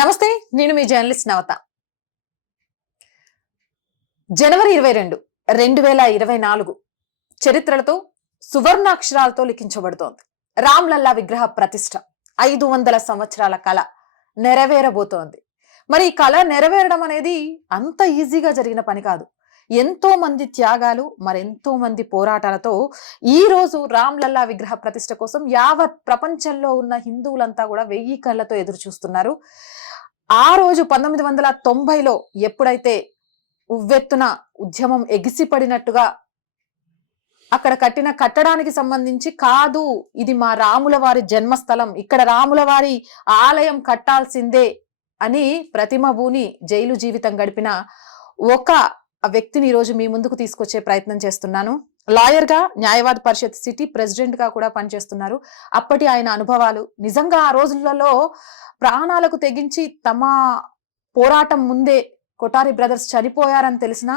నమస్తే, నేను మీ జర్నలిస్ట్ నవత. జనవరి 22, 2024 చరిత్రలతో సువర్ణాక్షరాలతో లిఖించబడుతోంది. రామ్లల్లా విగ్రహ ప్రతిష్ఠ 500 సంవత్సరాల కళ నెరవేరబోతోంది. మరి ఈ కళ నెరవేరడం అనేది అంత ఈజీగా జరిగిన పని కాదు. ఎంతో మంది త్యాగాలు, మరెంతో మంది పోరాటాలతో ఈ రోజు రామ్లల్లా విగ్రహ ప్రతిష్ఠ కోసం యావత్ ప్రపంచంలో ఉన్న హిందువులంతా కూడా 1000 కళ్ళతో ఎదురు చూస్తున్నారు. ఆ రోజు 1990లో ఎప్పుడైతే ఉవ్వెత్తున ఉద్యమం ఎగిసిపడినట్టుగా అక్కడ కట్టిన కట్టడానికి సంబంధించి కాదు, ఇది మా రాముల వారి జన్మస్థలం, ఇక్కడ రాముల వారి ఆలయం కట్టాల్సిందే అని ప్రతిమ బూని జైలు జీవితం గడిపిన ఒక వ్యక్తిని ఈ రోజు మీ ముందుకు తీసుకొచ్చే ప్రయత్నం చేస్తున్నాను. లాయర్ గా, న్యాయవాద పరిషత్ సిటీ ప్రెసిడెంట్ గా కూడా పనిచేస్తున్నారు. అప్పటి ఆయన అనుభవాలు, నిజంగా ఆ రోజులలో ప్రాణాలకు తెగించి తమ పోరాటం ముందే కొఠారి బ్రదర్స్ చనిపోయారని తెలిసినా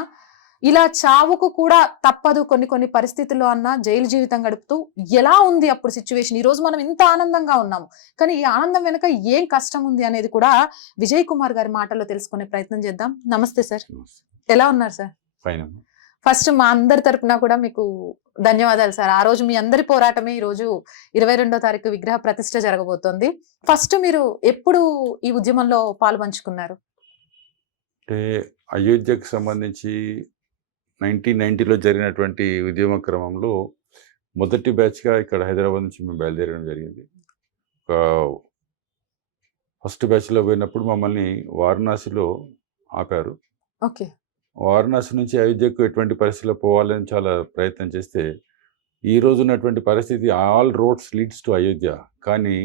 ఇలా చావుకు కూడా తప్పదు కొన్ని పరిస్థితుల్లో అన్న జైలు జీవితం గడుపుతూ ఎలా ఉంది అప్పుడు సిచ్యువేషన్. ఈ రోజు మనం ఇంత ఆనందంగా ఉన్నాము, కానీ ఈ ఆనందం వెనుక ఏం కష్టం ఉంది అనేది కూడా విజయ్ కుమార్ గారి మాటల్లో తెలుసుకునే ప్రయత్నం చేద్దాం. నమస్తే సార్, ఎలా ఉన్నారు సార్? ఫస్ట్ మా అందరి తరపున కూడా మీకు ధన్యవాదాలు సార్. ఆ రోజు మీ అందరి పోరాటమే ఈ రోజు 22వ తారీఖు విగ్రహ ప్రతిష్ఠ జరగబోతోంది. ఫస్ట్ మీరు ఎప్పుడు ఈ ఉద్యమంలో పాలు పంచుకున్నారు? అంటే అయోధ్యకు సంబంధించి 1990లో జరిగినటువంటి ఉద్యమ క్రమంలో మొదటి బ్యాచ్గా ఇక్కడ హైదరాబాద్ నుంచి మేము బయలుదేరడం జరిగింది. ఫస్ట్ బ్యాచ్లో పోయినప్పుడు మమ్మల్ని వారణాసిలో ఆపారు. ఓకే. వారణాసి నుంచి అయోధ్యకు ఎటువంటి పరిస్థితిలో పోవాలని చాలా ప్రయత్నం చేస్తే, ఈ రోజు ఉన్నటువంటి పరిస్థితి all roads leads to Ayodhya, కానీ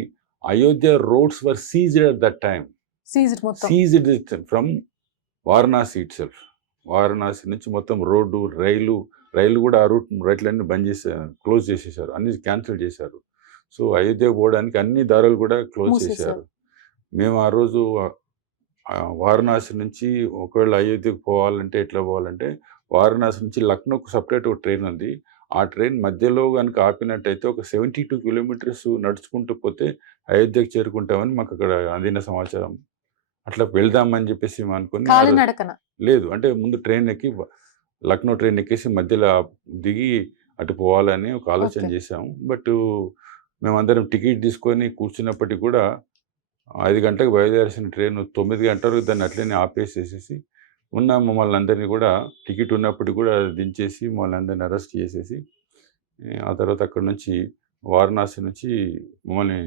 Ayodhya roads were seized at that time. Seized from Varanasi itself. Varanasi నుంచి మొత్తం రోడ్డు, రైలు కూడా ఆ రైట్లన్నీ బంద్ చేశారు, క్లోజ్ చేసేసారు, అన్ని క్యాన్సిల్ చేశారు. సో అయోధ్యకు పోవడానికి అన్ని దారులు కూడా క్లోజ్ చేశారు. మేము ఆ రోజు వారణాసి నుంచి ఒకవేళ అయోధ్యకు పోవాలంటే ఎట్లా పోవాలంటే, వారణాసి నుంచి లక్నోకు సపరేట్ ఒక ట్రైన్ ఉంది. ఆ ట్రైన్ మధ్యలో కనుక ఆపినట్టయితే ఒక 72 కిలోమీటర్స్ నడుచుకుంటూ పోతే అయోధ్యకు చేరుకుంటామని మాకు అక్కడ అందిన సమాచారం. అట్లా వెళ్దామని చెప్పేసి మేము అనుకుని, లేదు అంటే ముందు ట్రైన్ ఎక్కి లక్నో ట్రైన్ ఎక్కేసి మధ్యలో దిగి అటు పోవాలని ఒక ఆలోచన చేశాము. బట్ మేమందరం టికెట్ తీసుకొని కూర్చున్నప్పటికీ కూడా 5 గంటలకు బయలుదేరాల్సిన ట్రైన్ 9 గంటలకు దాన్ని అట్లనే ఆపేసేసేసి ఉన్న మమ్మల్ని అందరినీ కూడా టికెట్ ఉన్నప్పటికీ కూడా దించేసి మమ్మల్ని అందరినీ అరెస్ట్ చేసేసి, ఆ తర్వాత అక్కడ నుంచి వారణాసి నుంచి మమ్మల్ని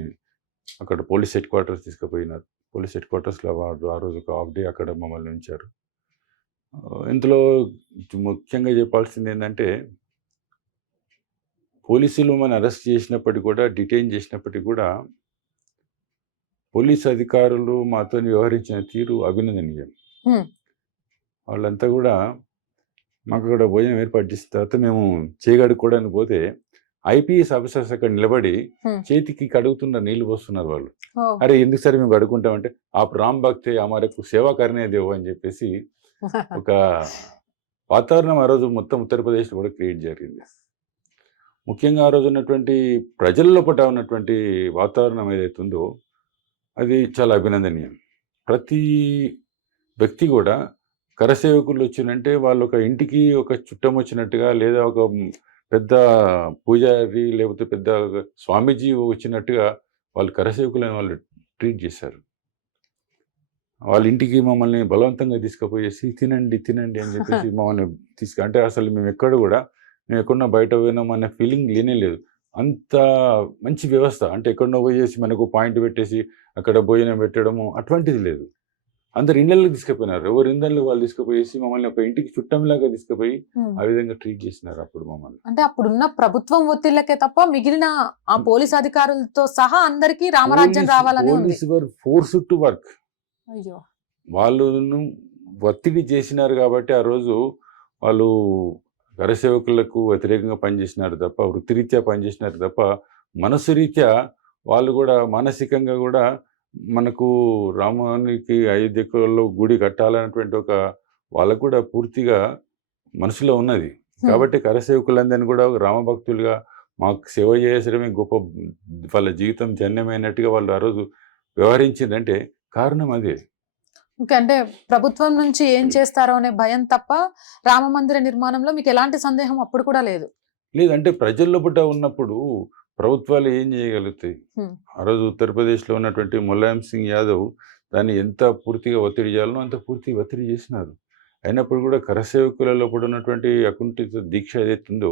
అక్కడ పోలీస్ హెడ్ క్వార్టర్స్ తీసుకుపోయినారు. పోలీస్ హెడ్ క్వార్టర్స్లో ఆ రోజు ఒక హాఫ్ డే అక్కడ మమ్మల్ని ఉంచారు. ఇందులో ముఖ్యంగా చెప్పాల్సింది ఏంటంటే, పోలీసులు మమ్మల్ని అరెస్ట్ చేసినప్పటికీ కూడా, డిటైన్ చేసినప్పటికీ కూడా పోలీస్ అధికారులు మాతో వ్యవహరించిన తీరు అభినందనీయం. వాళ్ళంతా కూడా మాకు అక్కడ భోజనం ఏర్పాటు చేసిన తర్వాత మేము చేయగడుక్కోవడానికి పోతే ఐపీఎస్ ఆఫీసర్స్ అక్కడ నిలబడి చేతికి కడుగుతున్న నీళ్లు పోస్తున్నారు వాళ్ళు. అరే ఎందుకు సరే మేము కడుక్కుంటామంటే, ఆ రామ్ భక్తే అమరకు సేవా కర్నే దేవు అని చెప్పేసి ఒక వాతావరణం ఆ రోజు మొత్తం ఉత్తరప్రదేశ్లో కూడా క్రియేట్ జరిగింది. ముఖ్యంగా ఆ రోజు ఉన్నటువంటి ప్రజల లోపల ఉన్నటువంటి వాతావరణం ఏదైతుందో అది చాలా అభినందనీయం. ప్రతి వ్యక్తి కూడా కరసేవకులు వచ్చినంటే వాళ్ళు ఒక ఇంటికి ఒక చుట్టం వచ్చినట్టుగా, లేదా ఒక పెద్ద పూజారి లేకపోతే పెద్ద స్వామీజీ వచ్చినట్టుగా వాళ్ళు కరసేవకులను వాళ్ళు ట్రీట్ చేశారు. వాళ్ళ ఇంటికి మమ్మల్ని బలవంతంగా తీసుకుపోయేసి తినండి అని చెప్పేసి మమ్మల్ని అంటే అసలు మేము ఎక్కడున్నా బయట పోయినాం అనే ఫీలింగ్ లేనే లేదు. అంత మంచి వ్యవస్థ. అంటే ఎక్కడో పోయేసి మనకు పాయింట్ పెట్టేసి అక్కడ భోజనం పెట్టడము అటువంటిది లేదు. అందరు ఇళ్ళకి తీసుకుపోయినారు, ఎవరు ఇళ్ళకి వాళ్ళు తీసుకుపోయేసి మమ్మల్ని ఒక ఇంటికి చుట్టంలాగా తీసుకుపోయి ఆ విధంగా ట్రీట్ చేసినారు అప్పుడు మమ్మల్ని. అంటే అప్పుడున్న ప్రభుత్వం ఒత్తిళ్లకే తప్ప మిగిలిన ఆ పోలీస్ అధికారులతో సహా అందరికీ రామరాజ్యం రావాలని ఫోర్స్ టు వర్క్. వాళ్ళు ఒత్తిడి చేసినారు కాబట్టి ఆ రోజు వాళ్ళు కరసేవకులకు వ్యతిరేకంగా పనిచేసినారు తప్ప, వృత్తిరీత్యా పనిచేసినారు తప్ప, మనసు రీత్యా వాళ్ళు కూడా మానసికంగా కూడా మనకు రామానికి అయోధ్యలో గుడి కట్టాలన్నటువంటి ఒక వాళ్ళకు కూడా పూర్తిగా మనసులో ఉన్నది. కాబట్టి కరసేవకులందరినీ కూడా రామభక్తులుగా మాకు సేవ చేయడమే గొప్ప, వాళ్ళ జీవితం జన్యమైనట్టుగా వాళ్ళు ఆ రోజు వ్యవహరించిందంటే కారణం అదే. ఓకే. అంటే ప్రభుత్వం నుంచి ఏం చేస్తారో అనే భయం తప్ప రామ మందిర నిర్మాణంలో మీకు ఎలాంటి సందేహం అప్పుడు కూడా లేదు. లేదంటే ప్రజల్లో పుట్ట ఉన్నప్పుడు ప్రభుత్వాలు ఏం చేయగలుగుతాయి? హ్మ్. ఆ రోజు ఉత్తరప్రదేశ్‌లో ఉన్నటువంటి ములాయం సింగ్ యాదవ్ దాన్ని ఎంత పూర్తిగా ఒత్తిడి చేయాలనో అంత పూర్తిగా ఒత్తిడి చేసినారు. అయినప్పుడు కూడా కరసేవకులలో కూడా ఉన్నటువంటి అకుంఠిత దీక్ష ఏదైతే ఉందో,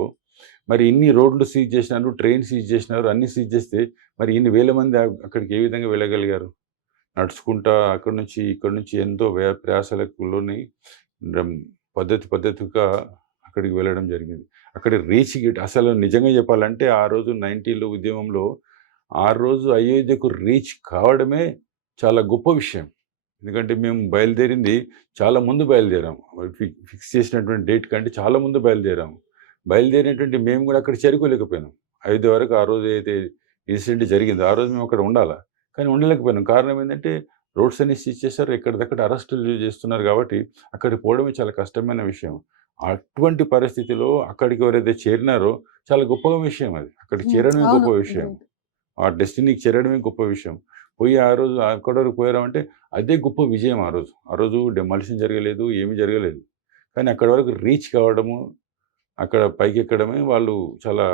మరి ఇన్ని రోడ్లు సీజ్ చేసినారు, ట్రైన్ సీజ్ చేసినారు, అన్నీ సీజ్ చేస్తే మరి ఇన్ని వేల మంది అక్కడికి ఏ విధంగా వెళ్ళగలిగారు? నడుచుకుంటా అక్కడి నుంచి, ఇక్కడి నుంచి ఎంతో ప్రయాసలకు లోనై రమ్ పద్ధతిగా అక్కడికి వెళ్ళడం జరిగింది. అక్కడ అసలు నిజంగా చెప్పాలంటే ఆ రోజు 90లో ఉద్యమంలో ఆ రోజు అయోధ్యకు రీచ్ కావడమే చాలా గొప్ప విషయం. ఎందుకంటే మేము బయలుదేరింది చాలా ముందు బయలుదేరాము. ఫిక్స్ చేసినటువంటి డేట్ కంటే చాలా ముందు బయలుదేరాము. బయలుదేరినటువంటి మేము కూడా అక్కడ చేరుకోలేకపోయినాం. అయోధ్య వరకు ఆ రోజు అయితే ఇన్సిడెంట్ జరిగిందో ఆ రోజు మేము అక్కడ ఉండాలా. కానీ ఉండలేకపోయినాం. కారణం ఏంటంటే రోడ్స్ అన్ని సీజ్ చేశారు. ఎక్కడిదక్కడ అరెస్టులు చేస్తున్నారు కాబట్టి అక్కడికి పోవడమే చాలా కష్టమైన విషయం. అటువంటి పరిస్థితిలో అక్కడికి ఎవరైతే చేరినారో చాలా గొప్ప విషయం అది. అక్కడికి చేరడమే అవును. గొప్ప విషయం. ఆ డెస్టినీకి చేరడమే గొప్ప విషయం. పోయి ఆ రోజు అక్కడి వరకు పోయారంటే అదే గొప్ప విజయం ఆ రోజు. ఆ రోజు డెమాలిషన్ జరగలేదు, ఏమీ జరగలేదు. కానీ అక్కడి వరకు రీచ్ కావడము, అక్కడ పైకెక్కడమే వాళ్ళు చాలా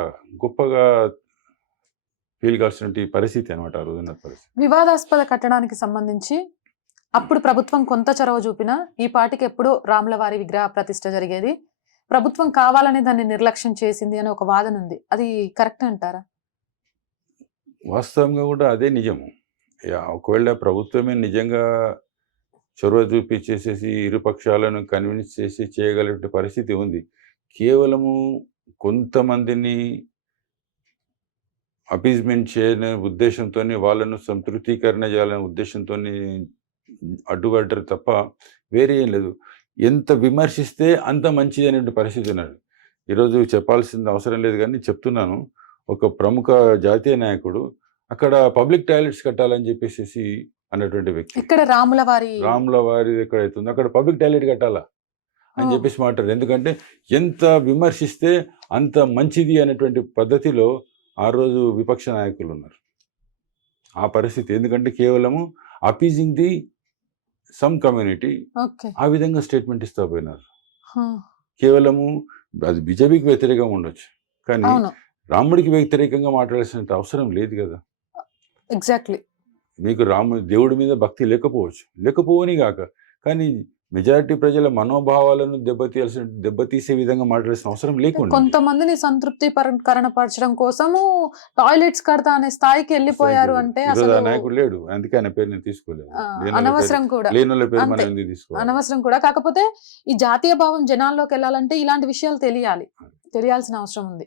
గొప్పగా ఫీల్ కావాల్సినటువంటి పరిస్థితి అనమాట ఆ రోజున్న పరిస్థితి. వివాదాస్పద కట్టడానికి సంబంధించి అప్పుడు ప్రభుత్వం కొంత చొరవ చూపినా ఈ పాటికి ఎప్పుడో రాముల వారి విగ్రహ ప్రతిష్ఠ జరిగేది. ప్రభుత్వం కావాలని దాన్ని నిర్లక్ష్యం చేసింది అని ఒక వాదన ఉంది. అది కరెక్ట్ అంటారా? వాస్తవంగా కూడా అదే నిజము. ఒకవేళ ప్రభుత్వమే నిజంగా చొరవ చూపించేసేసి ఇరు పక్షాలను కన్విన్స్ చేసి చేయగలిగే పరిస్థితి ఉంది. కేవలము కొంతమందిని అపీజ్మెంట్ చేయని ఉద్దేశంతోని వాళ్ళను సంతృప్తీకరణ చేయాలనే ఉద్దేశంతోని అడ్డుపడ్డారు తప్ప వేరే ఏం లేదు. ఎంత విమర్శిస్తే అంత మంచిది అనేటువంటి పరిస్థితి ఉన్నది. ఈరోజు చెప్పాల్సిన అవసరం లేదు కానీ చెప్తున్నాను. ఒక ప్రముఖ జాతీయ నాయకుడు అక్కడ పబ్లిక్ టాయిలెట్స్ కట్టాలని చెప్పేసేసి అన్నటువంటి వ్యక్తి. ఇక్కడ రాముల వారి ఎక్కడైతుందో అక్కడ పబ్లిక్ టాయిలెట్ కట్టాలా అని చెప్పేసి మాట్లాడారు. ఎందుకంటే ఎంత విమర్శిస్తే అంత మంచిది అనేటువంటి పద్ధతిలో ఆ రోజు విపక్ష నాయకులు ఉన్నారు. ఆ పరిస్థితి ఎందుకంటే కేవలము అపీజింగ్ ది సమ్ కమ్యూనిటీ ఆ విధంగా స్టేట్మెంట్ ఇస్తా పోయినారు. కేవలము అది బీజేపీకి వ్యతిరేకంగా ఉండొచ్చు, కానీ రాముడికి వ్యతిరేకంగా మాట్లాడాల్సిన అవసరం లేదు కదా. ఎగ్జాక్ట్లీ. మీకు దేవుడి మీద భక్తి లేకపోవని కాక, కానీ మెజారిటీ ప్రజల మనోభావాలను దెబ్బతీసే విధంగా మాట్లాడాల్సిన అవసరం లేకుండా కొంతమందిని సంతృప్తికరణపరచడం కోసము టాయిలెట్స్ కడతా అనే స్థాయికి వెళ్ళిపోయారు అంటే అసలు నాయకుడు లేడు, అందుకే ఆయన పేరు నేను తీసుకోలేదు. అనవసరం కూడా, అనవసరం కూడా. కాకపోతే ఈ జాతీయ భావం జనాల్లోకి వెళ్ళాలంటే ఇలాంటి విషయాలు తెలియాల్సిన అవసరం ఉంది.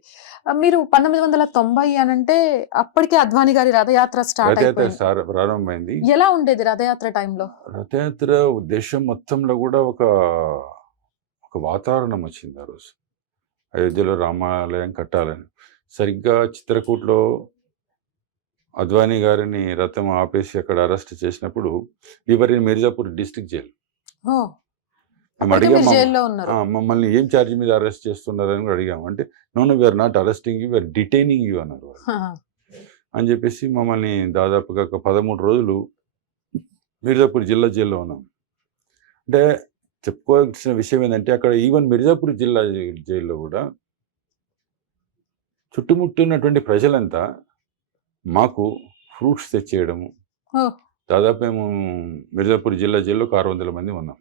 మీరు 1990 అనంటే అప్పటికే అద్వానీ గారి రథయాత్ర ప్రారంభమైంది. ఎలా ఉండేది రథయాత్ర టైంలో? రథయాత్ర దేశం మొత్తంలో కూడా ఒక వాతావరణం వచ్చింది ఆ రోజు. అయోధ్యలో రామాలయం కట్టాలని. సరిగ్గా చిత్రకూట్లో అద్వానీ గారిని రథం ఆపేసి అక్కడ అరెస్ట్ చేసినప్పుడు ఇవరి మిర్జాపూర్ డిస్ట్రిక్ట్ జైలు. మమ్మల్ని ఏం ఛార్జ్ మీద అరెస్ట్ చేస్తున్నారని కూడా అడిగాము. అంటే no we're not arresting you, we're detaining you అన్నారు అని చెప్పేసి మమ్మల్ని దాదాపుగా ఒక 13 రోజులు మిర్జాపూర్ జిల్లా జైల్లో ఉన్నాం. అంటే చెప్పుకోవాల్సిన విషయం ఏంటంటే అక్కడ ఈవెన్ మిర్జాపూర్ జిల్లా జైల్లో కూడా చుట్టుముట్టున్నటువంటి ప్రజలంతా మాకు ఫ్రూట్స్ తెచ్చేయడము. దాదాపు మేము మిర్జాపూర్ జిల్లా జైల్లో 600 మంది ఉన్నాం.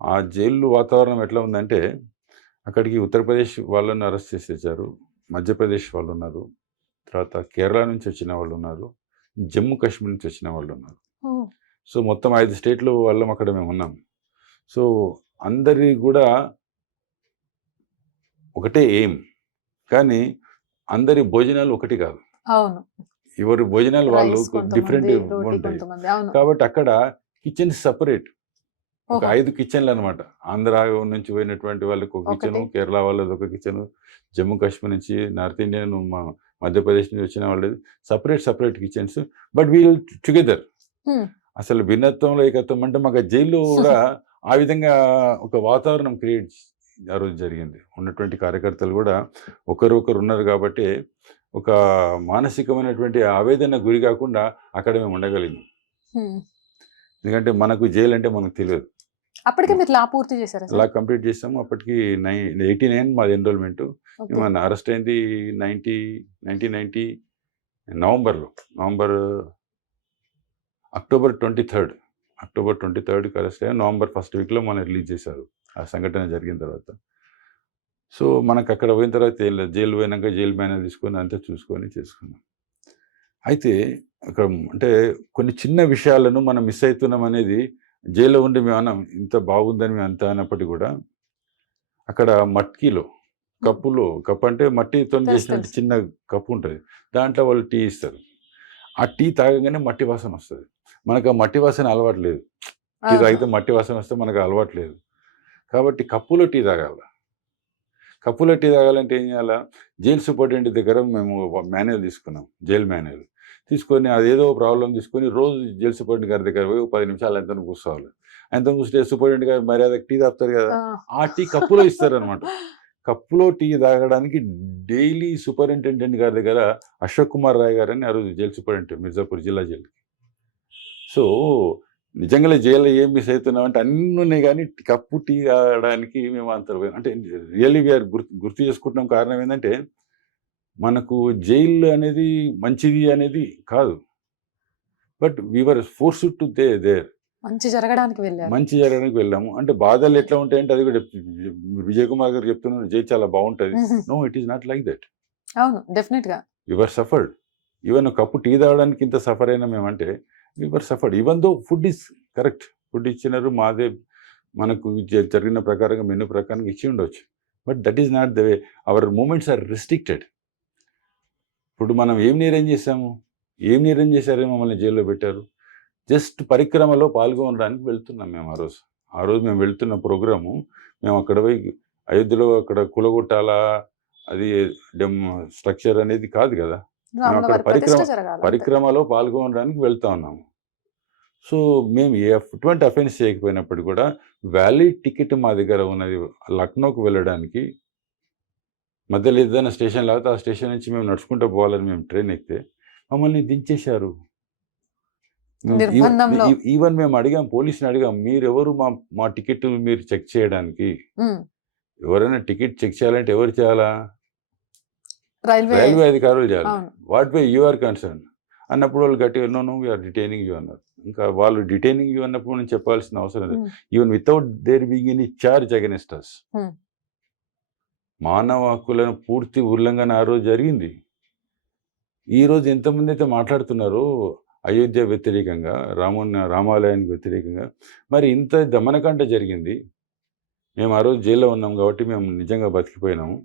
ఆ జైలు వాతావరణం ఎట్లా ఉందంటే అక్కడికి ఉత్తరప్రదేశ్ వాళ్ళని అరెస్ట్ చేసి తెచ్చారు, మధ్యప్రదేశ్ వాళ్ళు ఉన్నారు, తర్వాత కేరళ నుంచి వచ్చిన వాళ్ళు ఉన్నారు, జమ్మూ కాశ్మీర్ నుంచి వచ్చిన వాళ్ళు ఉన్నారు. సో మొత్తం 5 స్టేట్లు వాళ్ళం అక్కడ మేము ఉన్నాం. సో అందరి కూడా ఒకటే ఎయిమ్, కానీ అందరి భోజనాలు ఒకటి కాదు. ఎవరి భోజనాలు వాళ్ళు డిఫరెంట్ ఉంటాయి. కాబట్టి అక్కడ కిచెన్ సపరేట్, ఒక 5 కిచెన్లు అనమాట. ఆంధ్ర నుంచి పోయినటువంటి వాళ్ళకి ఒక కిచెను, కేరళ వాళ్ళది ఒక కిచెను, జమ్మూ కాశ్మీర్ నుంచి, నార్త్ ఇండియన్, మధ్యప్రదేశ్ నుంచి వచ్చిన వాళ్ళది separate kitchens, but wheel together. అసలు భిన్నత్వంలో ఏకత్వం అంటే మాకు జైల్లో కూడా ఆ విధంగా ఒక వాతావరణం క్రియేట్ ఆ రోజు జరిగింది. ఉన్నటువంటి కార్యకర్తలు కూడా ఒకరు ఉన్నారు కాబట్టి ఒక మానసికమైనటువంటి ఆవేదన గురి కాకుండా అక్కడ మేము ఉండగలిగినాం. ఎందుకంటే మనకు జైలు అంటే మనకు తెలియదు. అప్పటికే మీరు లా పూర్తి చేశారా అలా సార్? కంప్లీట్ చేసాము. అప్పటికి 89 మాది ఎన్రోల్మెంట్. ఓకే. మన అరెస్ట్ అయింది 1990 నవంబర్ అక్టోబర్ 23 అక్టోబర్ 23కి అరెస్ట్ అయ్యాం. నవంబర్ ఫస్ట్ వీక్లో మనం రిలీజ్ చేశారు ఆ సంఘటన జరిగిన తర్వాత. సో మనకు అక్కడ పోయిన తర్వాత ఏం లేదు, జైలు పోయినాక జైలు మేనేజ్ తీసుకొని అంతా చూసుకొని చేసుకున్నాం. అయితే అక్కడ అంటే కొన్ని చిన్న విషయాలను మనం మిస్ అవుతున్నాం అనేది, జైల్లో ఉండి మేము అన్నాం ఇంత బాగుందని మేము అంత అన్నప్పటికీ కూడా అక్కడ మట్కీలో కప్పు అంటే మట్టితో తెలుసు, చేసినట్టు తెలుసు. చిన్న కప్పు ఉంటుంది, దాంట్లో వాళ్ళు టీ ఇస్తారు. ఆ టీ తాగగానే మట్టి వాసన వస్తుంది. మనకు ఆ మట్టి వాసన అలవాటు లేదు. టీ అవును. తాగితే మట్టి వాసన వస్తే మనకు అలవాటు లేదు. కాబట్టి కప్పులో టీ తాగాల. కప్పులో టీ తాగాలంటే ఏం చేయాలా, జైలు సూపరింటెండెంట్ దగ్గర మేము మాన్యువల్ తీసుకున్నాం, జైలు మాన్యువల్ తీసుకొని అదేదో ప్రాబ్లం తీసుకొని రోజు జైలు సూపరింటెండెంట్ గారి దగ్గర పోయి 10 నిమిషాలు ఆయనతో కూర్చోవాలి. ఆయనతో కూర్చుంటే సూపరింటెండెంట్ గారు మర్యాద టీ తాపుతారు కదా, ఆ. ఆ టీ కప్పులో ఇస్తారనమాట. కప్పులో టీ తాగడానికి డైలీ సూపరింటెండెంట్ గారి దగ్గర అశోక్ కుమార్ రాయ్ గారని ఆ రోజు జైలు సూపరింటెండెంట్ మిర్జాపూర్ జిల్లా జైలు. సో నిజంగా జైల్లో ఏం మిస్ అవుతున్నాం అంటే అన్నీ ఉన్నాయి, కానీ కప్పు టీ తాగడానికి మేము అంత అంటే రియల్లీ వీఆర్ గుర్తు చేసుకుంటున్నాం. కారణం ఏంటంటే మనకు జైలు అనేది మంచిది అనేది కాదు, but we're forced to there, మంచి జరగడానికి వెళ్ళారు. మంచి జరగడానికి వెళ్ళాము. అంటే బాధలు ఎట్లా ఉంటాయంటే అది కూడా విజయ్ కుమార్ గారు చెప్తున్నారు, జై చాలా బాగుంటుంది. No, it is not like that. అవును, డెఫినెట్ గా you're suffered. Even cup tea తాగడానికి ఇంత సఫర్ అయినా మేమంటే you're suffered. Even though food is correct, food ఇచ్చినారు, మాదే మనకు జరిగిన ప్రకారంగా మెనూ ప్రకారంగా ఇచ్చి ఉండవచ్చు, but that is not the way. Our movements are restricted. ఇప్పుడు మనం ఏం నేరం చేశాము, ఏం నేరం చేశారే మమ్మల్ని జైల్లో పెట్టారు? జస్ట్ పరిక్రమలో పాల్గొనడానికి వెళ్తున్నాం మేము. ఆ రోజు మేము వెళ్తున్న ప్రోగ్రాము, మేము అక్కడ పోయి అయోధ్యలో అక్కడ కూలగొట్టాలా, అది స్ట్రక్చర్ అనేది కాదు కదా. మేము అక్కడ పరిక్రమలో పాల్గొనడానికి వెళ్తా ఉన్నాము. సో మేము ఎటువంటి అఫెన్స్ చేయకపోయినప్పటికీ కూడా వ్యాలిడ్ టికెట్ మా దగ్గర ఉన్నది. లక్నోకి వెళ్ళడానికి మధ్యలో ఏదైనా స్టేషన్ లేకపోతే ఆ స్టేషన్ నుంచి మేము నడుచుకుంటూ పోవాలని మేము ట్రైన్ ఎక్కితే మమ్మల్ని దించేశారు. ఈవెన్ మేము అడిగాం, పోలీసుని అడిగాం, మీరెవరు మా టికెట్ మీరు చెక్ చేయడానికి? ఎవరైనా టికెట్ చెక్ చేయాలంటే ఎవరు చేయాలా? రైల్వే అధికారులు చేయాలి. What way you are concern అన్నప్పుడు వాళ్ళు గట్టిగా నో వీఆర్ డిటైనింగ్ యూ అన్నారు. ఇంకా వాళ్ళు డిటైనింగ్ యూ అన్నప్పుడు నేను చెప్పాల్సిన అవసరం లేదు. Even without their being any charge against us. మానవ హక్కులను పూర్తి ఉల్లంఘన ఆ రోజు జరిగింది. ఈరోజు ఎంతమంది అయితే మాట్లాడుతున్నారో అయోధ్య వ్యతిరేకంగా, రామాలయానికి వ్యతిరేకంగా, మరి ఇంత దమనకంట జరిగింది. మేము ఆ రోజు జైల్లో ఉన్నాం కాబట్టి మేము నిజంగా బతికిపోయినాము.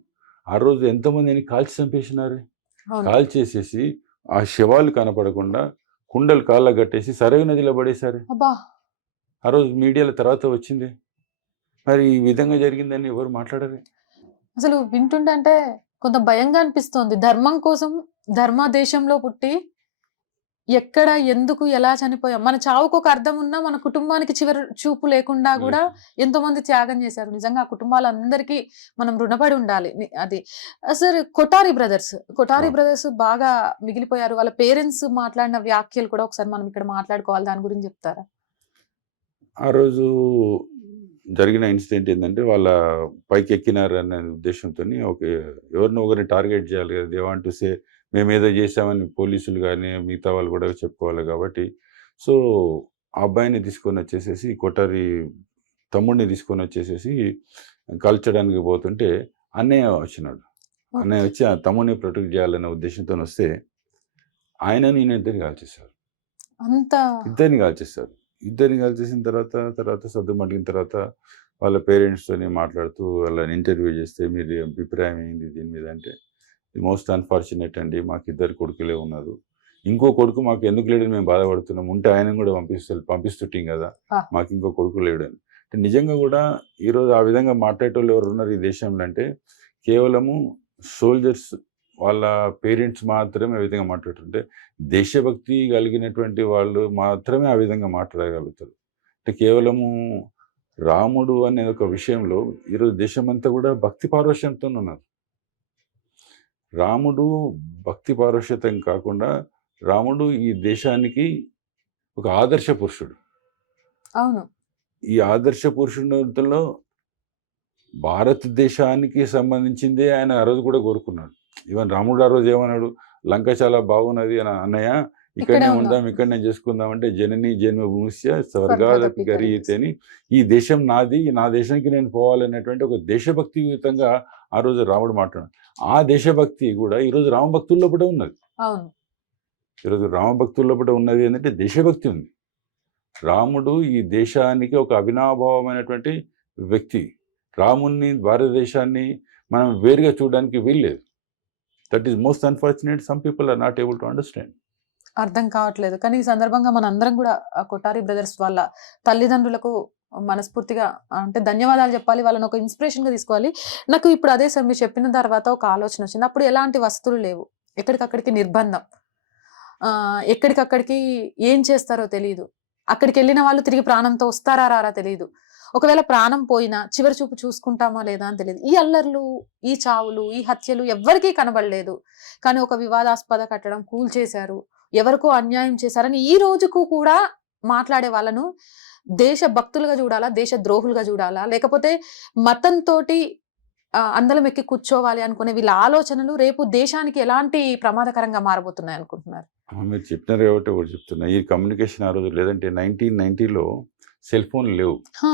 ఆ రోజు ఎంతమందిని కాల్చి చంపేసినారు. కాల్చేసేసి ఆ శవాలు కనపడకుండా కుండలు కాళ్ళ కట్టేసి సరైన నదిలో పడేశారు. ఆ రోజు మీడియాల తర్వాత వచ్చింది. మరి ఈ విధంగా జరిగిందని ఎవరు మాట్లాడరు. అసలు వింటుంటే అంటే కొంత భయంగా అనిపిస్తోంది. ధర్మం కోసం ధర్మ దేశంలో పుట్టి ఎక్కడ, ఎందుకు, ఎలా చనిపోయాం, మన చావుకు ఒక అర్థం ఉన్నా మన కుటుంబానికి చివరి చూపు లేకుండా కూడా ఎంతో మంది త్యాగం చేశారు. నిజంగా ఆ కుటుంబాలందరికీ మనం రుణపడి ఉండాలి. అది సార్ కొఠారి బ్రదర్స్ బాగా మిగిలిపోయారు. వాళ్ళ పేరెంట్స్ మాట్లాడిన వ్యాఖ్యలు కూడా ఒకసారి మనం ఇక్కడ మాట్లాడుకోవాలి, దాని గురించి చెప్తారా? ఆ రోజు జరిగిన ఇన్సిడెంట్ ఏంటంటే వాళ్ళ పైకి ఎక్కినారు అనే ఉద్దేశంతో ఎవరినో ఒకరిని టార్గెట్ చేయాలి కదా. దే వాంట్ టు సే మేమేదో చేసామని పోలీసులు కానీ మిగతా వాళ్ళు కూడా చెప్పుకోవాలి కాబట్టి. సో ఆ అబ్బాయిని తీసుకొని వచ్చేసేసి, కొట్టారి తమ్ముడిని తీసుకొని వచ్చేసేసి కాల్చడానికి పోతుంటే అన్నయ్య వచ్చినాడు. అన్నయ్య వచ్చి ఆ తమ్ముడిని ప్రొటెక్ట్ చేయాలనే ఉద్దేశంతో వస్తే ఆయనని ఈయన ఇద్దరిని కాల్చేశారు. ఇద్దరిని కాల్చేసిన తర్వాత సర్దుమణిగిన తర్వాత వాళ్ళ పేరెంట్స్తో మాట్లాడుతూ వాళ్ళని ఇంటర్వ్యూ చేస్తే మీరు అభిప్రాయం ఏంది దీని మీద అంటే, మోస్ట్ అన్ఫార్చునేట్ అండి, మాకు 2 కొడుకులే ఉన్నారు, ఇంకో కొడుకు మాకు ఎందుకు లేడని మేము బాధపడుతున్నాం, ఉంటే ఆయన కూడా పంపిస్తుంటాం కదా, మాకు ఇంకో కొడుకు లేడని. అంటే నిజంగా కూడా ఈరోజు ఆ విధంగా మాట్లాడేటోళ్ళు ఎవరు ఉన్నారు ఈ దేశంలో అంటే కేవలము సోల్జర్స్ వాళ్ళ పేరెంట్స్ మాత్రమే ఆ విధంగా మాట్లాడుతుంటే, దేశభక్తి కలిగినటువంటి వాళ్ళు మాత్రమే ఆ విధంగా మాట్లాడగలుగుతారు. అంటే కేవలము రాముడు అనే ఒక విషయంలో ఈరోజు దేశమంతా కూడా భక్తి పారవశ్యంతో ఉన్నారు. రాముడు భక్తి పారవశ్యతం కాకుండా రాముడు ఈ దేశానికి ఒక ఆదర్శ పురుషుడు. అవును. ఈ ఆదర్శ పురుషునిలో భారతదేశానికి సంబంధించిందే ఆయన ఆ రోజు కూడా కోరుకున్నాడు. ఈవెన్ రాముడు ఆ రోజు ఏమన్నాడు? లంక చాలా బాగున్నది అని అన్నయ్య ఇక్కడే ఇక్కడనే ఉందాం. ఉందాం, ఇక్కడనే చేసుకుందాం అంటే జనని జన్మభూమిస్య స్వర్గాదపి స్వర్గాదపి గరీయసి. గరీయతే. ఈ దేశం నాది, నా దేశానికి నేను పోవాలనేటువంటి ఒక దేశభక్తియుతంగా ఆ రోజు రాముడు మాట్లాడాడు. ఆ దేశభక్తి కూడా ఈరోజు రామభక్తుల్లో కూడా ఉన్నది. అవును. ఈరోజు రామభక్తుల్లో కూడా ఉన్నది ఏంటంటే దేశభక్తి ఉంది. రాముడు ఈ దేశానికి ఒక అవినాభావమైనటువంటి వ్యక్తి. రాముణ్ణి, భారతదేశాన్ని మనం వేరుగా చూడడానికి వీల్లేదు. That is most unfortunate. Some people are not able to understand. అర్థం కావట్లేదు. కానీ ఈ సందర్భంగా మనందరం గూడా కొఠారి బ్రదర్స్ వాళ్ళ తల్లిదండ్రులకు మనస్ఫూర్తిగా అంటే ధన్యవాదాలు చెప్పాలి. వాళ్ళని ఒక ఇన్స్‌పిరేషన్‌గా తీసుకోవాలి. నాకు ఇప్పుడు అదే సార్ మీరు చెప్పిన తర్వాత ఒక ఆలోచన వచ్చింది. అప్పుడు ఎలాంటి వసతులు లేవు. ఎక్కడికక్కడికి నిర్బంధం. ఎక్కడికక్కడికి ఏం చేస్తారో తెలీదు. అక్కడికెళ్ళిన వాళ్ళు తిరిగి ప్రాణంతో వస్తారా రారా తెలీదు. ఒకవేళ ప్రాణం పోయినా చివరి చూపు చూసుకుంటామా లేదా అని తెలీదు. ఈ అల్లర్లు, ఈ చావులు, ఈ హత్యలు ఎవ్వరికీ కనబడలేదు. కానీ ఒక వివాదాస్పద కట్టడం కూల్చేశారు. ఎవరికో అన్యాయం చేశారని ఈ రోజుకు కూడా మాట్లాడే వాళ్ళను దేశ భక్తులుగా చూడాలా? దేశ ద్రోహులుగా చూడాలా? లేకపోతే మతంతోటి అందలం ఎక్కి కూర్చోవాలి అనుకునే వీళ్ళ ఆలోచనలు రేపు దేశానికి ఎలాంటి ప్రమాదకరంగా మారబోతున్నాయి అనుకుంటున్నారు? మీరు చెప్పినారు కాబట్టి ఒకటి చెప్తున్నా. ఈ కమ్యూనికేషన్ ఆ రోజు లేదంటే 1990లో సెల్ ఫోన్లు లేవు. హా!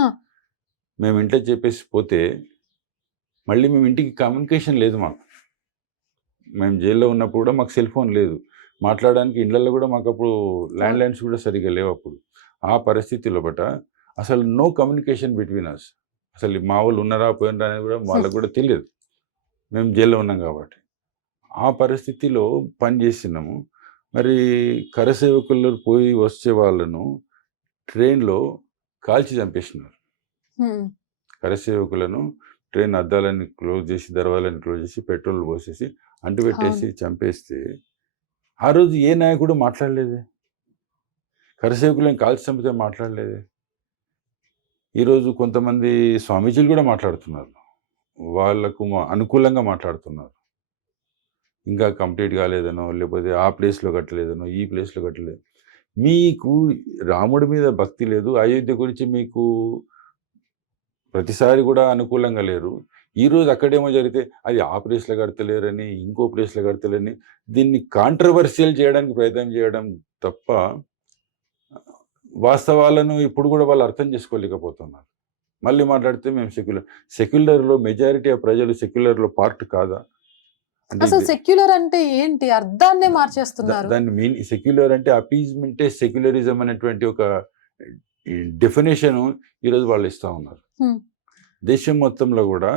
మేము ఇంట్లో చెప్పేసి పోతే మళ్ళీ మేము ఇంటికి కమ్యూనికేషన్ లేదు మాకు. మేము జైల్లో ఉన్నప్పుడు కూడా మాకు సెల్ ఫోన్ లేదు. మాట్లాడడానికి ఇళ్ళల్లో కూడా మాకు అప్పుడు ల్యాండ్‌లైన్స్ కూడా సరిగ్గా లేవు అప్పుడు. ఆ పరిస్థితిలో అసలు నో కమ్యూనికేషన్ బిట్వీన్ అస్. అసలు మా వాళ్ళు ఉన్నారా పోయినరా అనేది కూడా వాళ్ళకి కూడా తెలియదు. మేము జైల్లో ఉన్నాం కాబట్టి. ఆ పరిస్థితిలో పని చేస్తున్నాము. మరి కరసేవకులు పోయి వచ్చే వాళ్ళను ట్రైన్‌లో కాల్చి చంపేసినారు. హ్మ్. కరసేవకులను ట్రైన్ అద్దాలన్నీ క్లోజ్ చేసి, దర్వాజాలన్నీ క్లోజ్ చేసి, పెట్రోల్ పోసేసి, అంటుపెట్టేసి అవును. చంపేస్తే ఆ రోజు ఏ నాయకుడు మాట్లాడలేదే. కరసేవకులను కాల్చి చంపితే మాట్లాడలేదే. ఈరోజు కొంతమంది స్వామీజీలు కూడా మాట్లాడుతున్నారు. వాళ్ళకు అనుకూలంగా మాట్లాడుతున్నారు. ఇంకా కంప్లీట్ కాలేదనో, లేకపోతే ఆ ప్లేస్‌లో కట్టలేదనో, ఈ ప్లేస్‌లో కట్టలేదు. మీకు రాముడి మీద భక్తి లేదు. అయోధ్య గురించి మీకు ప్రతిసారి కూడా అనుకూలంగా లేరు. ఈరోజు అక్కడేమో జరిగితే అది ఆ ప్లేస్‌లో కడతలేరని, ఇంకో ప్లేస్‌లో కడతలేరని దీన్ని కాంట్రోవర్షియల్ చేయడానికి ప్రయత్నం చేయడం తప్ప వాస్తవాలను ఇప్పుడు కూడా వాళ్ళు అర్థం చేసుకోలేకపోతున్నారు. మళ్ళీ మాట్లాడితే మేము సెక్యులర్‌లో మెజారిటీ ఆఫ్ ప్రజలు సెక్యులర్‌లో పార్ట్ కాదా? అంటే అసలు సెక్యులర్ అంటే ఏంటి? అర్థాన్నే దా మార్చేస్తున్నారు. దాన్ని సెక్యులర్ అంటే అపీజ్‌మెంటే సెక్యులరిజం అనేటువంటి ఒక డెఫినిషన్ ఈరోజు వాళ్ళు ఇస్తా ఉన్నారు. హ్మ్. దేశం మొత్తంలో కూడా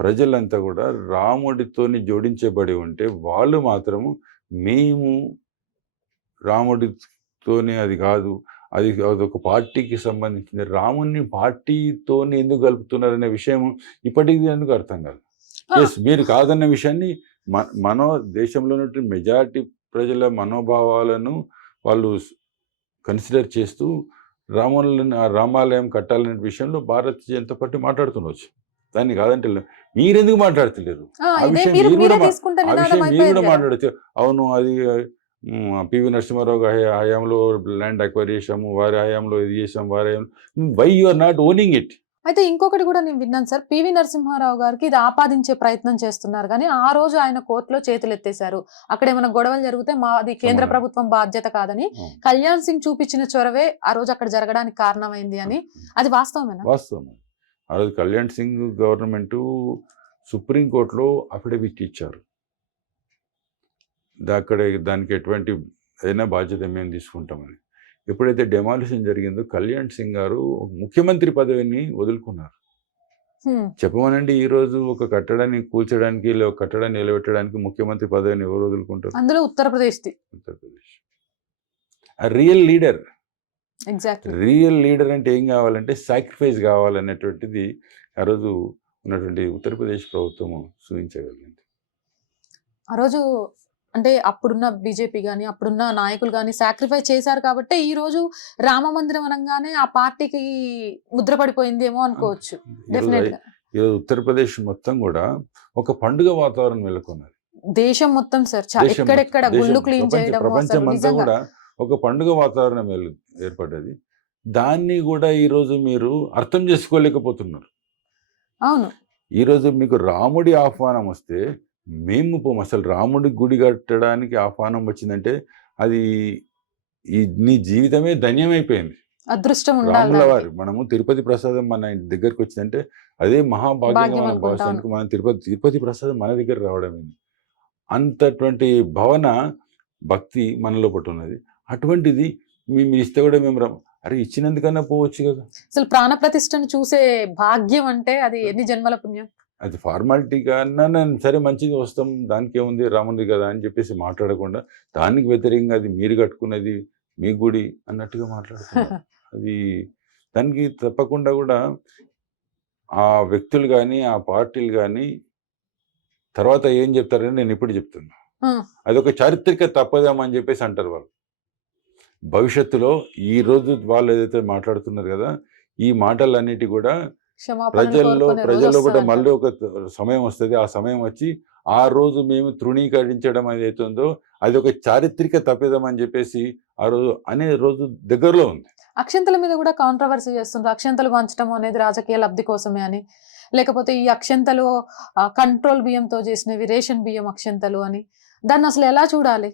ప్రజలంతా కూడా రాముడితోని జోడించబడి ఉంటే వాళ్ళు మాత్రము మేము రాముడితోనే అది కాదు, అదొక పార్టీకి సంబంధించింది. రాముడిని పార్టీతోని ఎందుకు కలుపుతున్నారనే విషయం ఇప్పటికీ ఎందుకు అర్థం కాదు. ఆ! ఎస్, మీరు కాదన్న విషయాన్ని మన దేశంలో ఉన్నటువంటి మెజారిటీ ప్రజల మనోభావాలను వాళ్ళు కన్సిడర్ చేస్తూ రామాలయం కట్టాలనే విషయంలో భారతీయ జనతా పార్టీ మాట్లాడుతుండొచ్చు. దాన్ని కాదంటే మీరెందుకు మాట్లాడతలేరు? ఆ ఇదే విషయం మీరు మీరు మీరే కూడా తీసుకుంటే ఆ నినాదం విషయం మీరు అయిపోయేది కూడా కదా! మాట్లాడొచ్చు. అవును, అది పివి నరసింహారావు హయాంలో ల్యాండ్ అక్వైర్ చేసాము, వారి హయాంలో ఇది చేసాం, వారి హయాంలో why you are not owning it? అయితే ఇంకొకటి కూడా నేను విన్నాను సార్. పివి నరసింహారావు గారికి ఇది ఆపాదించే ప్రయత్నం చేస్తున్నారు గానీ, ఆ రోజు ఆయన కోర్టులో చేతులెత్తేశారు. అక్కడేమైనా గొడవలు జరిగితే మాది కేంద్ర సమాధానం. ప్రభుత్వం బాధ్యత కాదని కళ్యాణ్ సింగ్ చూపించిన చొరవే ఆ రోజు అక్కడ జరగడానికి కారణమైంది అని. అది వాస్తవమేనా? వాస్తవం. ఆ రోజు కళ్యాణ్ సింగ్ గవర్నమెంటు సుప్రీం కోర్టులో అఫిడవిట్ ఇచ్చారు. దానికి ఎటువంటి ఏదైనా బాధ్యత మేము తీసుకుంటామని. ఎప్పుడైతే డెమాలిషన్ జరిగిందో కళ్యాణ్ సింగ్ గారు ముఖ్యమంత్రి పదవిని వదులుకున్నారు. హ్మ్. చెప్పమనండి, ఈరోజు ఒక కట్టడాన్ని కూల్చడానికి ఒక కట్టడాన్ని నిలబెట్టడానికి ముఖ్యమంత్రి పదవిని ఎవరు వదులుకుంటారు? అందులో ఉత్తరప్రదేశ్‌ది. ఉత్తరప్రదేశ్. రియల్ లీడర్ ఎగ్జాక్ట్‌లీ. రియల్ లీడర్ అంటే ఏం కావాలంటే సాక్రిఫైస్ కావాలనేటువంటిది ఆ రోజు ఉన్నటువంటి ఉత్తరప్రదేశ్ ప్రభుత్వము సూచించగలిగింది. ఆ రోజు అంటే అప్పుడున్న బీజేపీ గాని, అప్పుడున్న నాయకులు గాని సాక్రిఫైస్ చేశారు కాబట్టే ఈరోజు రామ మందిరం అనంగానే ఆ పార్టీకి ముద్ర పడిపోయిందేమో అనుకోవచ్చు. డెఫినెట్‌గా. ఈరోజు ఉత్తరప్రదేశ్ మొత్తం కూడా ఒక పండుగ వాతావరణం నెలకొన్నది. దేశం మొత్తం సార్. దేశం ఎక్కడెక్కడ మొత్తం, గుళ్ళు క్లీన్ చేయడము ప్రపంచం అసలు అంతా నిజంగా. కూడా ఒక పండుగ వాతావరణం ఏర్పడ్డది. దాన్ని కూడా ఈరోజు మీరు అర్థం చేసుకోలేకపోతున్నారు. అవును. ఈరోజు మీకు రాముడి ఆహ్వానం వస్తే మేము పోము. అసలు రాముడి గుడి కట్టడానికి ఆహ్వానం వచ్చిందంటే అది నీ జీవితమే ధన్యమైపోయింది. అదృష్టం ఉండాలి రాముల దానికి. వారు మనము తిరుపతి ప్రసాదం మన ఇంటి దగ్గరికి వచ్చిందంటే అదే మహాభాగ్యంగా భాగ్యం మనకు అనుకుంటాను. భావిస్తానికి మనం తిరుపతి ప్రసాదం మన దగ్గర రావడం ఏంది. అంతటువంటి భావన భక్తి మనలో పట్టు ఉన్నది. అటువంటిది మీరు ఇస్తే కూడా మేము అరే ఇచ్చినందుకన్నా పోవచ్చు కదా. అసలు ప్రాణ ప్రతిష్టను చూసే భాగ్యం అంటే అది ఎన్ని జన్మల పుణ్యం. అది ఫార్మాలిటీగా అన్నా సరే మంచిది వస్తాం, దానికి ఏముంది రాముంది కదా అని చెప్పేసి మాట్లాడకుండా దానికి వ్యతిరేకంగా అది మీరు కట్టుకున్నది మీ గుడి అన్నట్టుగా మాట్లాడుతున్నారు. అది దానికి తప్పకుండా కూడా ఆ వ్యక్తులు కానీ ఆ పార్టీలు కానీ తర్వాత ఏం చెప్తారని నేను ఇప్పుడు చెప్తున్నా. అదొక చారిత్రక తప్పదేమో అని చెప్పేసి అంటారు వాళ్ళు. భవిష్యత్తులో ఈ రోజు వాళ్ళు ఏదైతే మాట్లాడుతున్నారు కదా, ఈ మాటలన్నిటి కూడా ప్రజల్లో కూడా మళ్ళీ ఒక సమయం వస్తుంది. ఆ సమయం వచ్చి ఆ రోజు మేము తృణీకరించడం ఏదైతే ఉందో అది ఒక చారిత్రక తప్పిదం అని చెప్పేసి ఆ రోజు అనే రోజు దగ్గరలో ఉంది. అక్షంతల మీద కూడా కాంట్రవర్సీ చేస్తుండ్రు. అక్షంతలు పంచడం అనేది రాజకీయ లబ్ధి కోసమే అని, లేకపోతే ఈ అక్షంతలు కంట్రోల్ బియ్యంతో చేసినవి, రేషన్ బియ్యం అక్షంతలు అని. దాన్ని అసలు ఎలా చూడాలి?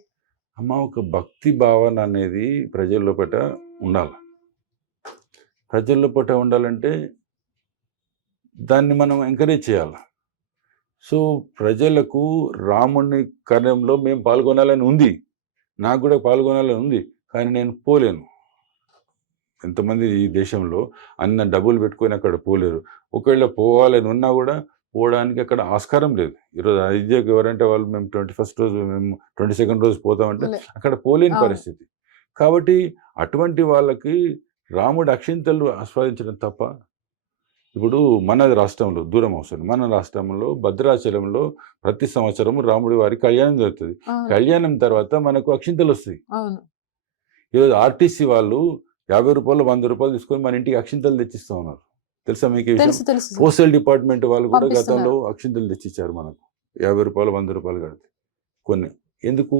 అమ్మ, ఒక భక్తి భావన అనేది ప్రజల్లో పట ఉండాలి. ప్రజల్లో పట ఉండాలంటే దాన్ని మనం ఎంకరేజ్ చేయాలి. సో ప్రజలకు రాముని కార్యంలో మేము పాల్గొనాలని ఉంది, నాకు కూడా పాల్గొనాలని ఉంది, కానీ నేను పోలేను. ఎంతమంది ఈ దేశంలో అన్న డబ్బులు పెట్టుకొని అక్కడ పోలేరు. ఒకవేళ పోవాలని ఉన్నా కూడా పోవడానికి అక్కడ ఆస్కారం లేదు. ఈరోజు అయోధ్యకు ఎవరంటే వాళ్ళు మేము 21st రోజు, మేము 22nd రోజు పోతామంటే అక్కడ పోలేని పరిస్థితి. కాబట్టి అటువంటి వాళ్ళకి రాముడి అక్షింతలు ఆస్వాదించడం తప్ప. ఇప్పుడు మన రాష్ట్రంలో దూరం అవసరం, మన రాష్ట్రంలో భద్రాచలంలో ప్రతి సంవత్సరం రాముడి వారి కళ్యాణం జరుగుతుంది. కళ్యాణం తర్వాత మనకు అక్షింతలు వస్తాయి. ఈరోజు ఆర్టీసీ వాళ్ళు 50 రూపాయలు 100 రూపాయలు తీసుకొని మన ఇంటికి అక్షింతలు తెచ్చిస్తూ ఉన్నారు. తెలుసా మీకు? పోస్టల్ డిపార్ట్మెంట్ వాళ్ళు కూడా గతంలో అక్షింతలు తెచ్చిచ్చారు మనకు. 50 రూపాయలు 100 రూపాయలు కడితే కొన్ని. ఎందుకు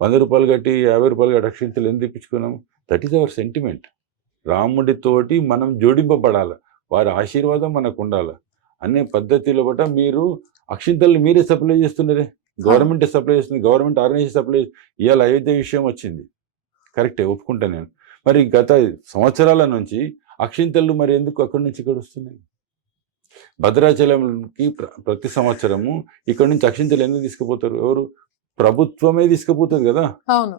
100 రూపాయలు కట్టి 50 రూపాయలు కట్టి అక్షింతలు ఎందుకు తెప్పించుకున్నాము? That is our sentiment. రాముడితోటి మనం జోడింపబడాలి, వారి ఆశీర్వాదం మనకు ఉండాలి అనే పద్ధతిలో బట్ట మీరు అక్షింతలు మీరే సప్లై చేస్తున్నారే. గవర్నమెంట్ సప్లై చేస్తుంది, గవర్నమెంట్ ఆర్గనైజేషన్ సప్లై. ఇవాళ అయోధ్య విషయం వచ్చింది, కరెక్టే, ఒప్పుకుంటా నేను. మరి గత సంవత్సరాల నుంచి అక్షింతలు మరి ఎందుకు అక్కడి నుంచి ఇక్కడ వస్తున్నాయి? భద్రాచలంకి ప్రతి సంవత్సరము ఇక్కడ నుంచి అక్షింతలు ఎందుకు తీసుకుపోతారు? ఎవరు? ప్రభుత్వమే తీసుకుపోతుంది కదా. అవును.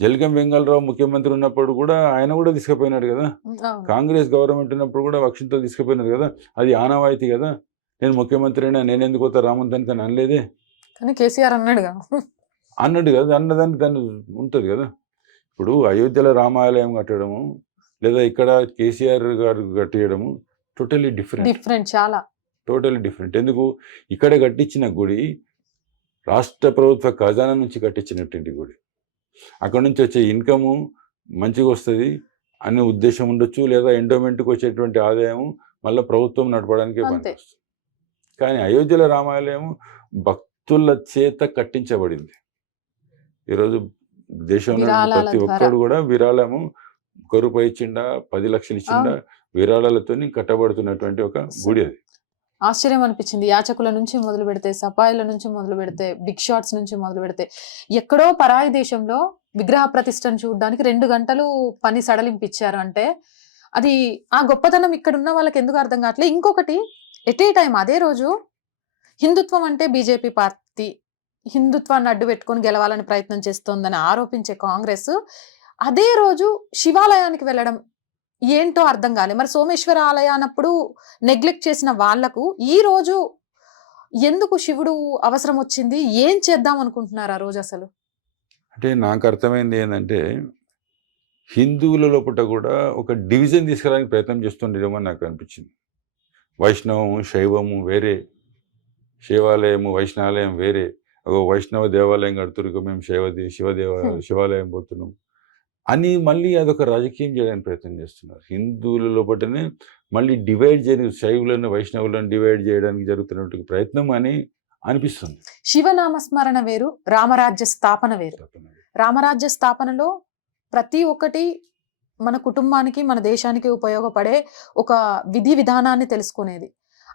జలగం వెంగళరావు ముఖ్యమంత్రి ఉన్నప్పుడు కూడా ఆయన కూడా తీసుకుపోయినాడు కదా. కాంగ్రెస్ గవర్నమెంట్ ఉన్నప్పుడు కూడా అక్షింతలు తీసుకుపోయినారు కదా. అది ఆనవాయితీ కదా. నేను ముఖ్యమంత్రి అయినా నేను ఎందుకు పోతా రాముని దానికి అని అనలేదే. కానీ కేసీఆర్ అన్నాడు కదా. అన్నదానికి దాన్ని ఉంటుంది కదా. ఇప్పుడు అయోధ్యలో రామాలయం కట్టడము లేదా ఇక్కడ కేసీఆర్ గారు కట్టేయడము టోటలీ డిఫరెంట్. చాలా టోటలీ డిఫరెంట్. ఎందుకు? ఇక్కడ కట్టించిన గుడి రాష్ట్ర ప్రభుత్వ ఖజానా నుంచి కట్టించినటువంటి గుడి. అక్కడ నుంచి వచ్చే ఇన్కము మంచిగా వస్తుంది అనే ఉద్దేశం ఉండొచ్చు, లేదా ఎండోమెంట్కి వచ్చేటువంటి ఆదాయం మళ్ళీ ప్రభుత్వం నడపడానికే పనికొస్తుంది. కానీ అయోధ్యలో రామాలయం భక్తుల చేత కట్టించబడింది. ఈరోజు దేశంలో ప్రతి ఒక్కరు కూడా విరాళము రూపాయి ఇచ్చిండా, 10 లక్షలు ఇచ్చిండా, విరాళాలతో కట్టబడుతున్నటువంటి ఒక గుడి. అది ఆశ్చర్యం అనిపించింది. యాచకుల నుంచి మొదలు పెడితే, సపాయిల నుంచి మొదలు పెడితే, బిగ్ షాట్స్ నుంచి మొదలు పెడితే, ఎక్కడో పరాయి దేశంలో విగ్రహ ప్రతిష్టను చూడడానికి 2 గంటలు పని సడలింపిచ్చారు అంటే అది ఆ గొప్పతనం ఇక్కడ ఉన్న వాళ్ళకి ఎందుకు అర్థం కావట్లేదు. ఇంకొకటి, ఎట్ ఏ టైం అదే రోజు హిందుత్వం అంటే బీజేపీ పార్టీ హిందుత్వాన్ని అడ్డు పెట్టుకొని గెలవాలని ప్రయత్నం చేస్తోందని ఆరోపించే కాంగ్రెస్ అదే రోజు శివాలయానికి వెళ్ళడం ఏంటో అర్థం కాలే. మరి సోమేశ్వర ఆలయానప్పుడు నెగ్లెక్ట్ చేసిన వాళ్లకు ఈ రోజు ఎందుకు శివుడు అవసరం వచ్చింది? ఏం చేద్దాం అనుకుంటున్నారు ఆ రోజు? అసలు అంటే నాకు అర్థమైంది ఏంటంటే హిందువుల లోపల కూడా ఒక డివిజన్ తీసుకురావడానికి ప్రయత్నం చేస్తుండేమో నాకు అనిపించింది. వైష్ణవము శైవము వేరే, శివాలయము వైష్ణవాలయం వేరే. ఒక వైష్ణవ దేవాలయం కడుతురు, మేము శివాలయం పోతున్నాం అని మళ్ళీ అదొక రాజకీయం చేయడానికి ప్రయత్నం చేస్తున్నారు. హిందువుల లోపలనే మళ్ళీ డివైడ్ చేయడానికి, శైవులను వైష్ణవులను డివైడ్ చేయడానికి జరుగుతున్నటువంటి ప్రయత్నం అని అనిపిస్తుంది. శివనామస్మరణ వేరు, రామరాజ్య స్థాపన వేరు. రామరాజ్య స్థాపనలో ప్రతి ఒక్కటి మన కుటుంబానికి, మన దేశానికి ఉపయోగపడే ఒక విధి విధానాన్ని తెలుసుకునేది.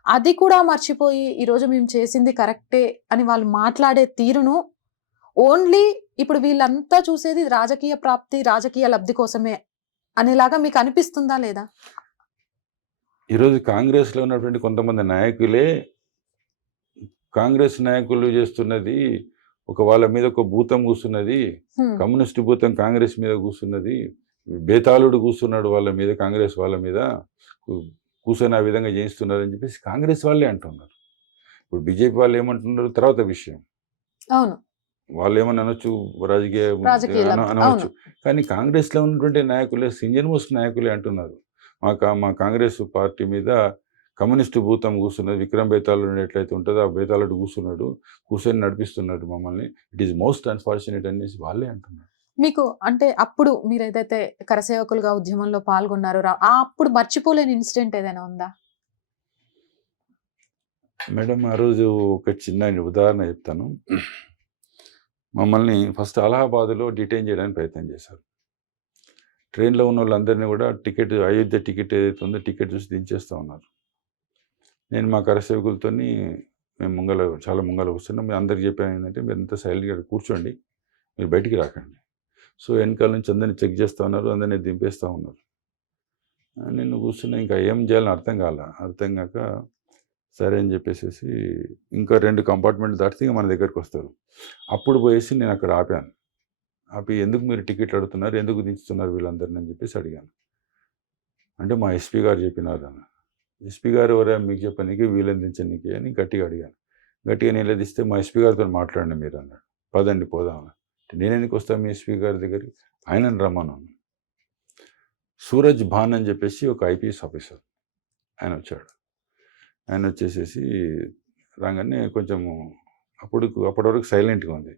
అది కూడా మర్చిపోయి ఈరోజు మేము చేసింది కరెక్టే అని వాళ్ళు మాట్లాడే తీరును ఓన్లీ ఇప్పుడు వీళ్ళంతా చూసేది రాజకీయ ప్రాప్తి, రాజకీయ లబ్ధి కోసమే అనేలాగా మీకు అనిపిస్తుందా లేదా? ఈరోజు కాంగ్రెస్లో ఉన్నటువంటి కొంతమంది నాయకులే కాంగ్రెస్ నాయకులు చేస్తున్నది వాళ్ళ మీద ఒక భూతం కూర్చున్నది, హ్మ్. కమ్యూనిస్ట్ భూతం కాంగ్రెస్ మీద కూర్చున్నది, బేతాళుడు కూర్చున్నాడు వాళ్ళ మీద, కాంగ్రెస్ వాళ్ళ మీద కూర్చొని ఆ విధంగా చేయిస్తున్నారు అని చెప్పేసి కాంగ్రెస్ వాళ్ళే అంటున్నారు. ఇప్పుడు బీజేపీ వాళ్ళు ఏమంటున్నారు తర్వాత విషయం, అవును. వాళ్ళు ఏమని అనొచ్చు, రాజకీయ రాజకీయ లబ్ధి. అనవచ్చు. అవును. కానీ కాంగ్రెస్లో ఉన్నటువంటి నాయకులే, సీనియర్ మోస్ట్ నాయకులే అంటున్నారు మా కాంగ్రెస్ పార్టీ మీద కమ్యూనిస్టు భూతం కూర్చున్నది, విక్రమ్ బేతాళుడు ఎట్లయితే ఉంటుందో ఆ బేతాళుడు కూర్చొని నడిపిస్తున్నాడు మమ్మల్ని, ఇట్ ఈస్ మోస్ట్ అన్ఫార్చునేట్ అనేసి వాళ్ళే అంటున్నారు. మీకు అంటే అప్పుడు మీరేదైతే కరసేవకులుగా ఉద్యమంలో పాల్గొన్నారో అప్పుడు మర్చిపోలేని ఇన్సిడెంట్ ఏదైనా ఉందా? మేడం ఆ రోజు ఒక చిన్న ఉదాహరణ చెప్తాను. మమ్మల్ని ఫస్ట్ అలహాబాద్లో డిటైన్ చేయడానికి ప్రయత్నం చేశారు. ట్రైన్లో ఉన్న వాళ్ళందరినీ కూడా అయోధ్య టికెట్ ఏదైతే ఉందో టికెట్ చూసి దించేస్తూ ఉన్నారు. నేను మా కరసేవకులతో మేము చాలా ముంగల కూర్చున్నాం. మేము అందరికి చెప్పాను ఏంటంటే, మీరు అంతా సైలెంట్గా కూర్చోండి, మీరు బయటికి రాకండి. సో వెనకాల నుంచి అందరినీ చెక్ చేస్తూ ఉన్నారు, అందరినీ దింపేస్తూ ఉన్నారు. నేను కూర్చున్నా, ఇంకా ఏం చేయాలని అర్థం కాక సరే అని చెప్పేసి ఇంకా 2 కంపార్ట్మెంట్ దాటితే ఇంకా మన దగ్గరికి వస్తారు. అప్పుడు పోయేసి నేను అక్కడ ఆపి ఎందుకు మీరు టికెట్లు అడుగుతున్నారు, ఎందుకు దించుతున్నారు వీళ్ళందరిని అని చెప్పేసి అడిగాను. అంటే మా ఎస్పీ గారు చెప్పినారు అన్న. ఎస్పీ గారు ఎవరా మీకు చెప్పనీకి, వీళ్ళని దించనీకి అని గట్టిగా అడిగాను. గట్టిగా నిలదీస్తే మా ఎస్పీ గారితో మాట్లాడండి మీరు అన్నాడు. పదండి పోదాం అన్న. నేను ఎందుకు వస్తాను మీ ఎస్పీ గారి దగ్గరికి, ఆయనను రమ్మన్నాను. సూరజ్ భాన్ అని చెప్పేసి ఒక ఐపీఎస్ ఆఫీసర్ ఆయన వచ్చాడు. ఆయన వచ్చేసేసి రాగానే కొంచెము అప్పటి వరకు సైలెంట్గా ఉంది.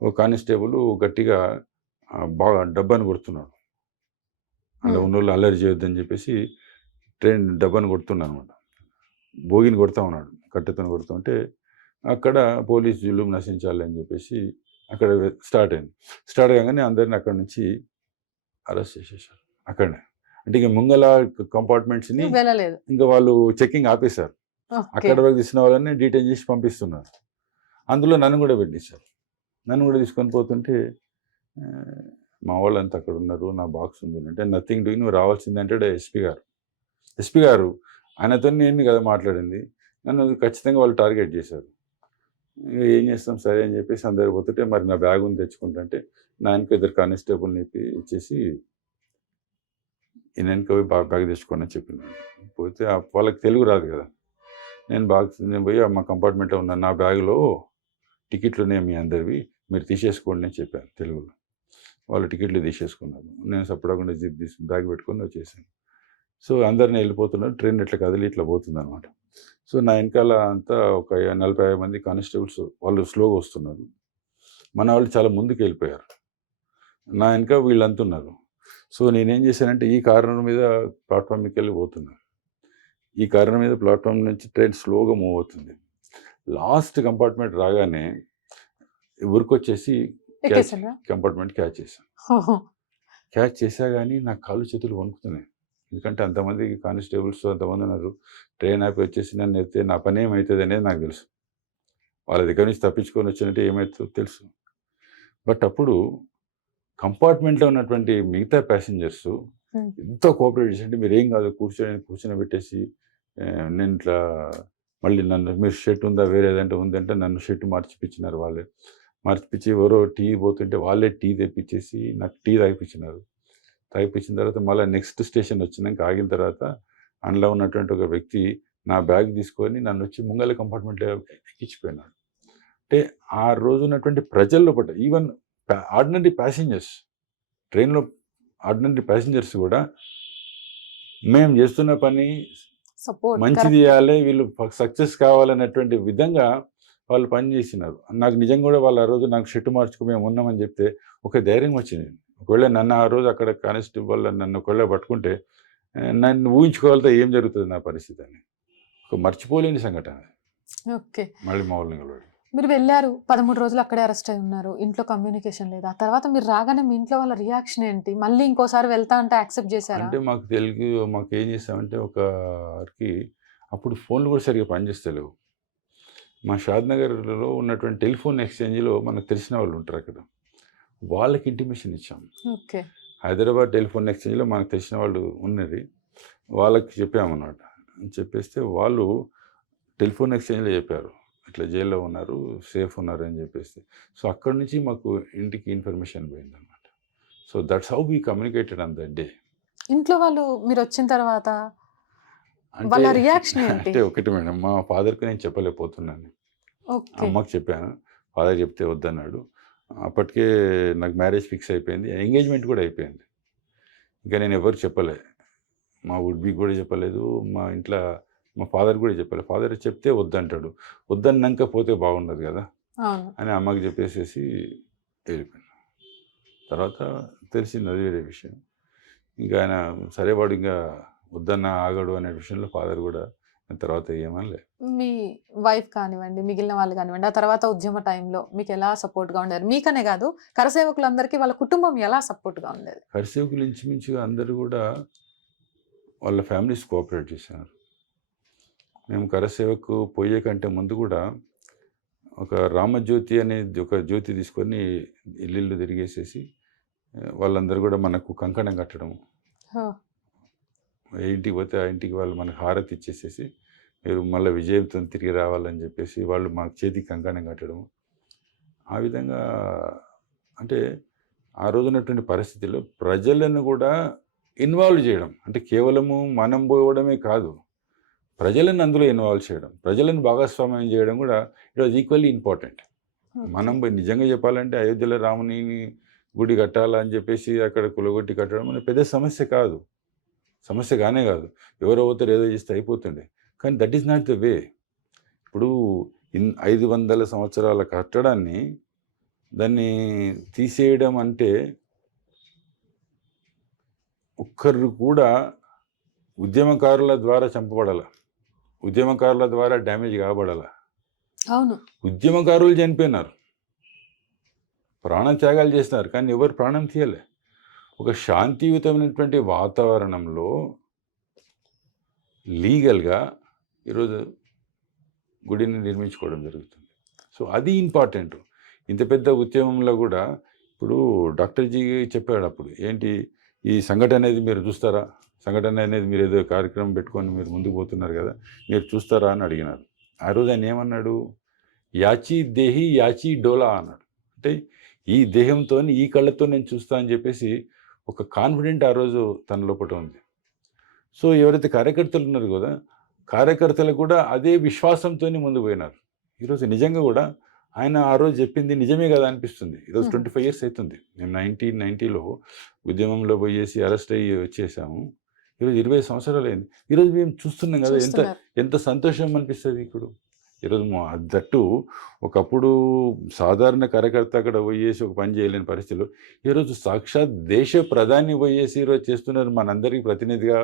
ఒక కానిస్టేబుల్ గట్టిగా బాగా డబ్బాని కొడుతున్నాడు. అలా ఉన్న వాళ్ళు అల్లరి చేయొద్దని చెప్పేసి ట్రైన్ డబ్బాని కొడుతున్నాడు అనమాట. భోగిని కొడతా ఉన్నాడు, కట్టెతో కొడుతుంటే అక్కడ పోలీస్ జులుం నశించాలి అని చెప్పేసి అక్కడ స్టార్ట్ కాగానే అందరిని అక్కడ నుంచి అరెస్ట్ చేసేసారు అక్కడనే. అంటే ఇక ముంగల కంపార్ట్మెంట్స్ని వెళ్ళలేదు. ఇంకా వాళ్ళు చెక్కింగ్ ఆపేశారు. అక్కడ వరకు తీసిన వాళ్ళని డీటెయిన్ చేసి పంపిస్తున్నారు. అందులో నన్ను కూడా పెట్టేశారు. నన్ను కూడా తీసుకొని పోతుంటే మా వాళ్ళంతా అక్కడ ఉన్నారు, నా బాక్స్ ఉంది అంటే, నథింగ్ డూయింగ్, నువ్వు రావాల్సిందంటే ఎస్పీ గారు ఆయనతో నేను కదా మాట్లాడింది, నన్ను ఖచ్చితంగా వాళ్ళు టార్గెట్ చేశారు. ఏం చేస్తాం సరే అని చెప్పేసి అందరు పోతుంటే, మరి నా బ్యాగ్ ఉంది తెచ్చుకుంటుంటే నా వెనక 2 కానిస్టేబుల్ని ఇచ్చేసి ఈయన వెనక పోయి బ్యాగ్ తెచ్చుకోండి అని చెప్పినాను. పోతే వాళ్ళకి తెలుగు రాదు కదా, నేను పోయి మా కంపార్ట్మెంట్లో ఉన్న నా బ్యాగ్లో టికెట్లు ఉన్నాయి మీ అందరివి, మీరు తీసేసుకోండి అని చెప్పాను తెలుగులో. వాళ్ళు టికెట్లు తీసేసుకున్నారు. నేను సపడకుండా జిప్ తీసి బ్యాగ్ పెట్టుకొని వచ్చేసాను. సో అందరినీ వెళ్ళిపోతున్నారు, ట్రైన్ ఇట్లా కదిలి ఇట్లా పోతుంది అనమాట. సో నా వెనకాల అంతా ఒక 40-50 మంది కానిస్టేబుల్స్, వాళ్ళు స్లోగా వస్తున్నారు. మన వాళ్ళు చాలా ముందుకు వెళ్ళిపోయారు, నా వెనక వీళ్ళు అంటున్నారు. సో నేనేం చేశానంటే, ఈ కారణం మీద ప్లాట్ఫామ్ మీదకి వెళ్ళిపోతున్నాను. ఈ కారణం మీద ప్లాట్ఫామ్ నుంచి ట్రైన్ స్లోగా మూవ్ అవుతుంది. లాస్ట్ కంపార్ట్మెంట్ రాగానే ఉరికొచ్చేసి కంపార్ట్మెంట్ క్యాచ్ చేశా కానీ నా కాళ్ళు చేతులు వణుకుతున్నాయి. ఎందుకంటే అంతమంది కానిస్టేబుల్స్ అంతమంది ఉన్నారు. ట్రైన్ ఆపి వచ్చేసి నన్ను ఎత్తే నా పని ఏమవుతుంది అనేది నాకు తెలుసు. వాళ్ళ దగ్గర నుంచి తప్పించుకొని వచ్చినట్టే ఏమవుతుందో తెలుసు. బట్ అప్పుడు కంపార్ట్మెంట్లో ఉన్నటువంటి మిగతా ప్యాసింజర్స్ ఎంతో కోఆపరేట్ చేసి, మీరు ఏం కాదు కూర్చొని నేను ఇట్లా మళ్ళీ నన్ను, మీరు షర్ట్ ఉందా వేరే ఏదంటే ఉందంటే నన్ను షర్ట్ మార్చిపించినారు. వాళ్ళే మార్చిపించి ఎవరో టీ పోతుంటే వాళ్ళే టీ తెప్పించేసి నాకు టీ తాగిపించిన తర్వాత మళ్ళీ నెక్స్ట్ స్టేషన్ వచ్చినాక ఆగిన తర్వాత అందులో ఉన్నటువంటి ఒక వ్యక్తి నా బ్యాగ్ తీసుకొని నన్ను వచ్చి ముంగల కంపార్ట్మెంట్లో ఎక్కించిపోయినాడు. అంటే ఆ రోజు ఉన్నటువంటి ప్రజల్లో పట్ల, ఈవెన్ ఆర్డినరీ ప్యాసింజర్స్, ట్రైన్లో ఆర్డినరీ ప్యాసింజర్స్ కూడా మేము చేస్తున్న పని మంచిది చేయాలి, వీళ్ళు సక్సెస్ కావాలనేటువంటి విధంగా వాళ్ళు పనిచేసినారు. నాకు నిజంగా కూడా వాళ్ళు ఆ రోజు నాకు షర్టు మార్చుకు మేము ఉన్నామని చెప్తే ఒక ధైర్యం వచ్చింది. ఒకవేళ నన్ను ఆ రోజు అక్కడ కానిస్టేబుల్ నన్ను ఒకవేళ పట్టుకుంటే నన్ను ఊహించుకోవాలితో ఏం జరుగుతుంది నా పరిస్థితి అని. ఒక మర్చిపోలేని సంఘటన. ఓకే. మళ్ళీ మా వాళ్ళని కలవడం. మీరు వెళ్ళారు 13 రోజులు అక్కడే అరెస్ట్ అయి ఉన్నారు, ఇంట్లో కమ్యూనికేషన్ లేదు. ఆ తర్వాత మీరు రాగానే మీ ఇంట్లో వాళ్ళ రియాక్షన్ ఏంటి? మళ్ళీ ఇంకోసారి వెళ్తా అంటే యాక్సెప్ట్ చేశారా? అంటే మాకు ఏం చేసామంటే ఒకరికి అప్పుడు ఫోన్లు కూడా సరిగ్గా పనిచేస్తలేవు. మా షాద్ నగర్‌లో ఉన్నటువంటి టెలిఫోన్ ఎక్స్‌చేంజ్‌లో మనకు తెలిసిన వాళ్ళు ఉంటారు అక్కడ. వాళ్ళకి ఇంటిమేషన్ ఇచ్చాం. ఓకే. హైదరాబాద్ టెలిఫోన్ ఎక్స్‌చేంజ్‌లో మనకు తెలిసిన వాళ్ళు ఉన్నది. వాళ్ళకి చెప్పామన్నమాట. చెప్పేస్తే వాళ్ళు టెలిఫోన్ ఎక్స్‌చేంజ్‌లో చెప్పారు. ఇట్లా జైల్‌లో ఉన్నారు, సేఫ్ ఉన్నారు అని చెప్పేసి. సో, అక్కడి నుంచి మాకు ఇంటికి ఇన్ఫర్మేషన్ పోయిందన్నమాట. So, that's how we communicated on that day. ఇంట్లో వాళ్ళు మీరొచ్చిన తర్వాత అంటే వాళ్ళ రియాక్షన్ ఏంటి? అంటే ఒకటి మేడం, మా ఫాదర్‌కి నేను చెప్పలేకపోతున్నాను. ఓకే. అమ్మకి చెప్పాను. ఫాదర్ చెప్తే వద్దన్నాడు. అప్పటికే నాకు మ్యారేజ్ ఫిక్స్ అయిపోయింది. ఎంగేజ్‌మెంట్ కూడా అయిపోయింది. ఇంకా నేను ఎవరికీ చెప్పలే. మా వుడ్ బీకి కూడా చెప్పలేదు. మా ఇంట్లో మా ఫాదర్ కూడా చెప్పలేదు. ఫాదర్ చెప్తే వద్దంటాడు. వద్దన్నాక పోతే బాగుండదు కదా అవును. అని అమ్మకి చెప్పేసేసి వెళ్ళిపోయాను. తర్వాత తెలిసింది అది వేరే విషయం. ఇంకా ఆయన సరే వాడు ఇంకా వద్దన్నా ఆగడు అనే విషయంలో ఫాదర్ కూడా తర్వాత ఏమనలే. మీ వైఫ్ కానివ్వండి, మిగిలిన వాళ్ళు కానివ్వండి, ఆ తర్వాత ఉద్యమ టైంలో మీకెలా సపోర్ట్‌గా ఉండారు? మీకనే కాదు, కరసేవకులందరికీ వాళ్ళ కుటుంబం ఎలా సపోర్ట్‌గా ఉండేది? కరిసేవకులు ఇంచుమించుగా అందరూ కూడా వాళ్ళ ఫ్యామిలీస్ కోఆపరేట్ చేశారు. మేము కరసేవకు పోయే కంటే ముందు కూడా ఒక రామజ్యోతి అనేది ఒక జ్యోతి తీసుకొని ఇల్లు తిరిగేసేసి వాళ్ళందరూ కూడా మనకు కంకణం కట్టడం. ఓహ్! ఏ ఇంటికి పోతే ఆ ఇంటికి వాళ్ళు మనకు హారతి ఇచ్చేసేసి మీరు మళ్ళీ విజయంతో తిరిగి రావాలని చెప్పేసి వాళ్ళు మాకు చేతికి కంకణం కట్టడం. ఆ విధంగా అంటే ఆ రోజున్నటువంటి పరిస్థితుల్లో ప్రజలను కూడా ఇన్వాల్వ్ చేయడం. అంటే కేవలము మనం పోవడమే కాదు, ప్రజలను అందులో ఇన్వాల్వ్ చేయడం, ప్రజలను భాగస్వామ్యం చేయడం కూడా it was equally important. Okay. మనం పోయి నిజంగా చెప్పాలంటే అయోధ్యలో రాముని గుడి కట్టాలని చెప్పేసి అక్కడ కులగొట్టి కట్టడం అనేది పెద్ద సమస్య కాదు. సమస్య కానే కాదు. ఎవరో ఒకరు ఏదో చేస్తే అయిపోతుండే. కానీ దట్ ఈస్ నాట్ ద వే. ఇప్పుడు 500 సంవత్సరాల కట్టడాన్ని దాన్ని తీసేయడం అంటే ఒక్కరు కూడా ఉద్యమకారుల ద్వారా చంపబడాల, ఉద్యమకారుల ద్వారా డ్యామేజ్ కాబడాల. అవును. ఉద్యమకారులు చనిపోయినారు, ప్రాణత్యాగాలు చేస్తున్నారు, కానీ ఎవరు ప్రాణం తీయలే. ఒక శాంతియుతమైనటువంటి వాతావరణంలో లీగల్గా ఈరోజు గుడిని నిర్మించుకోవడం జరుగుతుంది. సో అది ఇంపార్టెంట్. ఇంత పెద్ద ఉద్యమంలో కూడా ఇప్పుడు డాక్టర్ జీ చెప్పాడు అప్పుడు ఏంటి ఈ సంఘటన అనేది మీరు చూస్తారా, సంఘటన అనేది మీరు ఏదో కార్యక్రమం పెట్టుకొని మీరు ముందుకు పోతున్నారు కదా, మీరు చూస్తారా అని అడిగినారు. ఆ రోజు ఆయన ఏమన్నాడు, యాచి దేహి యాచి డోలా అన్నాడు. అంటే ఈ దేహంతో ఈ కళ్ళతో నేను చూస్తా అని చెప్పేసి ఒక కాన్ఫిడెంట్ ఆ రోజు తన లోపల ఉంది. సో ఎవరైతే కార్యకర్తలు ఉన్నారు కదా, కార్యకర్తలు కూడా అదే విశ్వాసంతో ముందుకు పోయినారు. ఈరోజు నిజంగా కూడా ఆయన ఆ రోజు చెప్పింది నిజమే కదా అనిపిస్తుంది. ఈరోజు 25 years అవుతుంది. మేము 1990లో ఉద్యమంలో పోయేసి అరెస్ట్ అయ్యి వచ్చేసాము. ఈరోజు 20 సంవత్సరాలు అయింది. ఈరోజు మేము చూస్తున్నాం కదా, ఎంత సంతోషం అనిపిస్తుంది. ఇప్పుడు ఈరోజు దట్టు ఒకప్పుడు సాధారణ కార్యకర్త అక్కడ పోయేసి ఒక పని చేయలేని పరిస్థితులు ఈరోజు సాక్షాత్ దేశ ప్రధాని పోయేసి ఈరోజు చేస్తున్నారు. మనందరికీ ప్రతినిధిగా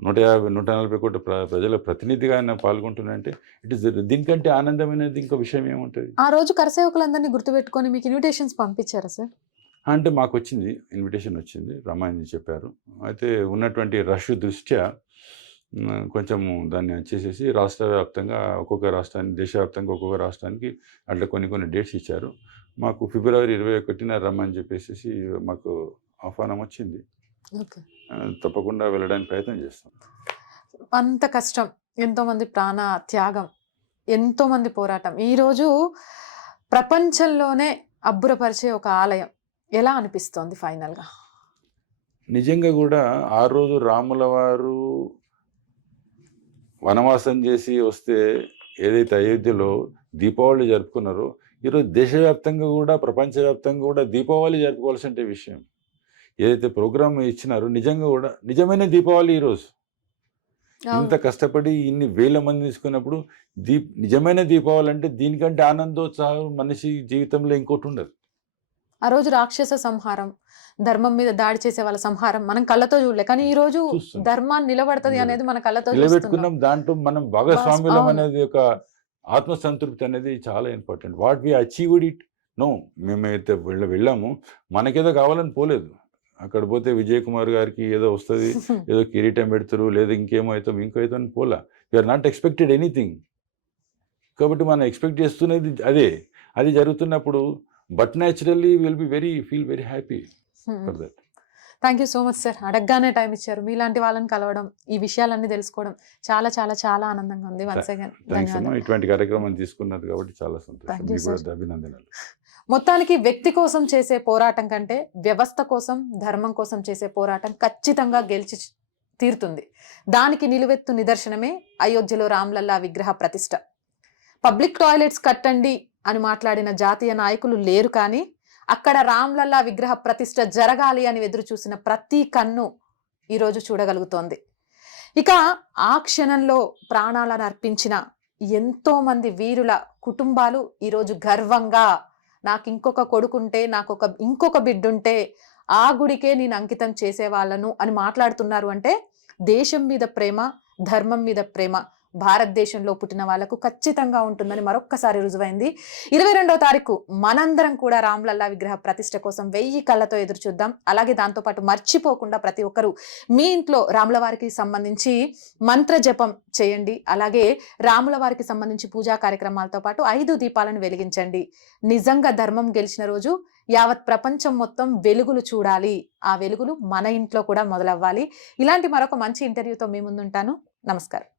150-140 కోట్ల ప్రజల ప్రతినిధిగా ఆయన పాల్గొంటున్నారంటే ఇట్ ఇస్ దీనికంటే ఆనందమైనది ఇంకో విషయం ఏముంటుంది. ఆ రోజు కరసేవకులందరినీ గుర్తుపెట్టుకొని మీకు ఇన్విటేషన్స్ పంపించారా సార్? అంటే మాకు వచ్చింది, ఇన్విటేషన్ వచ్చింది, రమాయని చెప్పారు. అయితే ఉన్నటువంటి రష్ దృష్ట్యా కొంచెము దాన్ని చేసేసి రాష్ట్ర వ్యాప్తంగా ఒక్కొక్క రాష్ట్రానికి, దేశవ్యాప్తంగా ఒక్కొక్క రాష్ట్రానికి అట్లా కొన్ని డేట్స్ ఇచ్చారు. మాకు February 21న రమ్మని చెప్పేసి మాకు ఆహ్వానం వచ్చింది. ఓకే. తప్పకుండా వెళ్ళడానికి ప్రయత్నం చేస్తాం. అంత కష్టం, ఎంతోమంది ప్రాణ త్యాగం, ఎంతోమంది పోరాటం, ఈరోజు ప్రపంచంలోనే అబ్బురపరిచే ఒక ఆలయం ఎలా అనిపిస్తోంది ఫైనల్గా? నిజంగా కూడా ఆ రోజు రాముల వారు వనవాసం చేసి వస్తే ఏదైతే అయోధ్యలో దీపావళి జరుపుకున్నారో, ఈరోజు దేశవ్యాప్తంగా కూడా ప్రపంచవ్యాప్తంగా కూడా దీపావళి జరుపుకోవాల్సిన విషయం. ఏదైతే ప్రోగ్రామ్ ఇచ్చినారో నిజంగా కూడా నిజమైన దీపావళి ఈరోజు. ఇంత కష్టపడి ఇన్ని వేల మంది తీసుకున్నప్పుడు నిజమైన దీపావళి అంటే దీనికంటే ఆనందోత్సాహం మనిషి జీవితంలో ఇంకోటి ఉండదు. ఆ రోజు రాక్షస సంహారం, ధర్మం మీద దాడి చేసే వాళ్ళ సంహారం మనం కళ్ళతో చూడలే, కానీ ఈ రోజు ధర్మాన్ని నిలబడుతుంది అనేది మన కళ్ళతో నిలబెట్టుకున్నాం. దాంట్లో మనం భాగస్వామ్యులం అనేది ఒక ఆత్మసంతృప్తి అనేది చాలా important. What we achieved it no, మేమైతే వెళ్ళాము, మనకేదో కావాలని పోలేదు. అక్కడ పోతే విజయ్ కుమార్ గారికి ఏదో వస్తుంది, ఏదో కిరీటం పెడతారు, లేదా ఇంకేమో అవుతాం ఇంకో అవుతాం పోలా. We're not expected anything. కాబట్టి మనం ఎక్స్పెక్ట్ చేస్తున్నది అదే. అది జరుగుతున్నప్పుడు but naturally will be feel very happy for that. Thank you so much sir. అడగగానే టైం ఇచ్చారు. మీలాంటి వాళ్ళని కలవడం, ఈ విషయాలన్నీ తెలుసుకోవడం చాలా చాలా చాలా ఆనందంగా ఉంది. వన్స్ అగైన్ థ్యాంక్స్ అమ్మా, ఇటువంటి కార్యక్రమం తీసుకున్నారు కాబట్టి చాలా సంతోషం. Thank you, మీకు కూడా అభినందనలు. మొత్తానికి వ్యక్తి కోసం చేసే పోరాటం కంటే వ్యవస్థ కోసం, ధర్మం కోసం చేసే పోరాటం ఖచ్చితంగా గెలిచి తీరుతుంది. దానికి నిలువెత్తు నిదర్శనమే అయోధ్యలో రామ్లల్లా విగ్రహ ప్రతిష్ట. పబ్లిక్ టాయిలెట్స్ కట్టండి అని మాట్లాడిన జాతీయ నాయకులు లేరు, కానీ అక్కడ రామ్లల్లా విగ్రహ ప్రతిష్ట జరగాలి అని ఎదురు చూసిన ప్రతి కన్ను ఈరోజు చూడగలుగుతోంది. ఇక ఆ క్షణంలో ప్రాణాలను అర్పించిన ఎంతో మంది వీరుల కుటుంబాలు ఈరోజు గర్వంగా నాకు ఇంకొక కొడుకుంటే, నాకు ఇంకొక బిడ్డుంటే ఆ గుడికే నేను అంకితం చేసేవాళ్ళను అని మాట్లాడుతున్నారు. అంటే దేశం మీద ప్రేమ, ధర్మం మీద ప్రేమ భారతదేశంలో పుట్టిన వాళ్లకు ఖచ్చితంగా ఉంటుందని మరొక్కసారి రుజువైంది. 22వ తారీఖు మనందరం కూడా రామ్లల్లా విగ్రహ ప్రతిష్ట కోసం 1000 కళ్ళతో ఎదురు చూద్దాం. అలాగే దాంతోపాటు మర్చిపోకుండా ప్రతి ఒక్కరు మీ ఇంట్లో రాముల వారికి సంబంధించి మంత్ర జపం చేయండి. అలాగే రాముల వారికి సంబంధించి పూజా కార్యక్రమాలతో పాటు 5 దీపాలను వెలిగించండి. నిజంగా ధర్మం గెలిచిన రోజు యావత్ ప్రపంచం మొత్తం వెలుగులు చూడాలి. ఆ వెలుగులు మన ఇంట్లో కూడా మొదలవ్వాలి. ఇలాంటి మరొక మంచి ఇంటర్వ్యూతో మీ ముందుంటాను. నమస్కారం.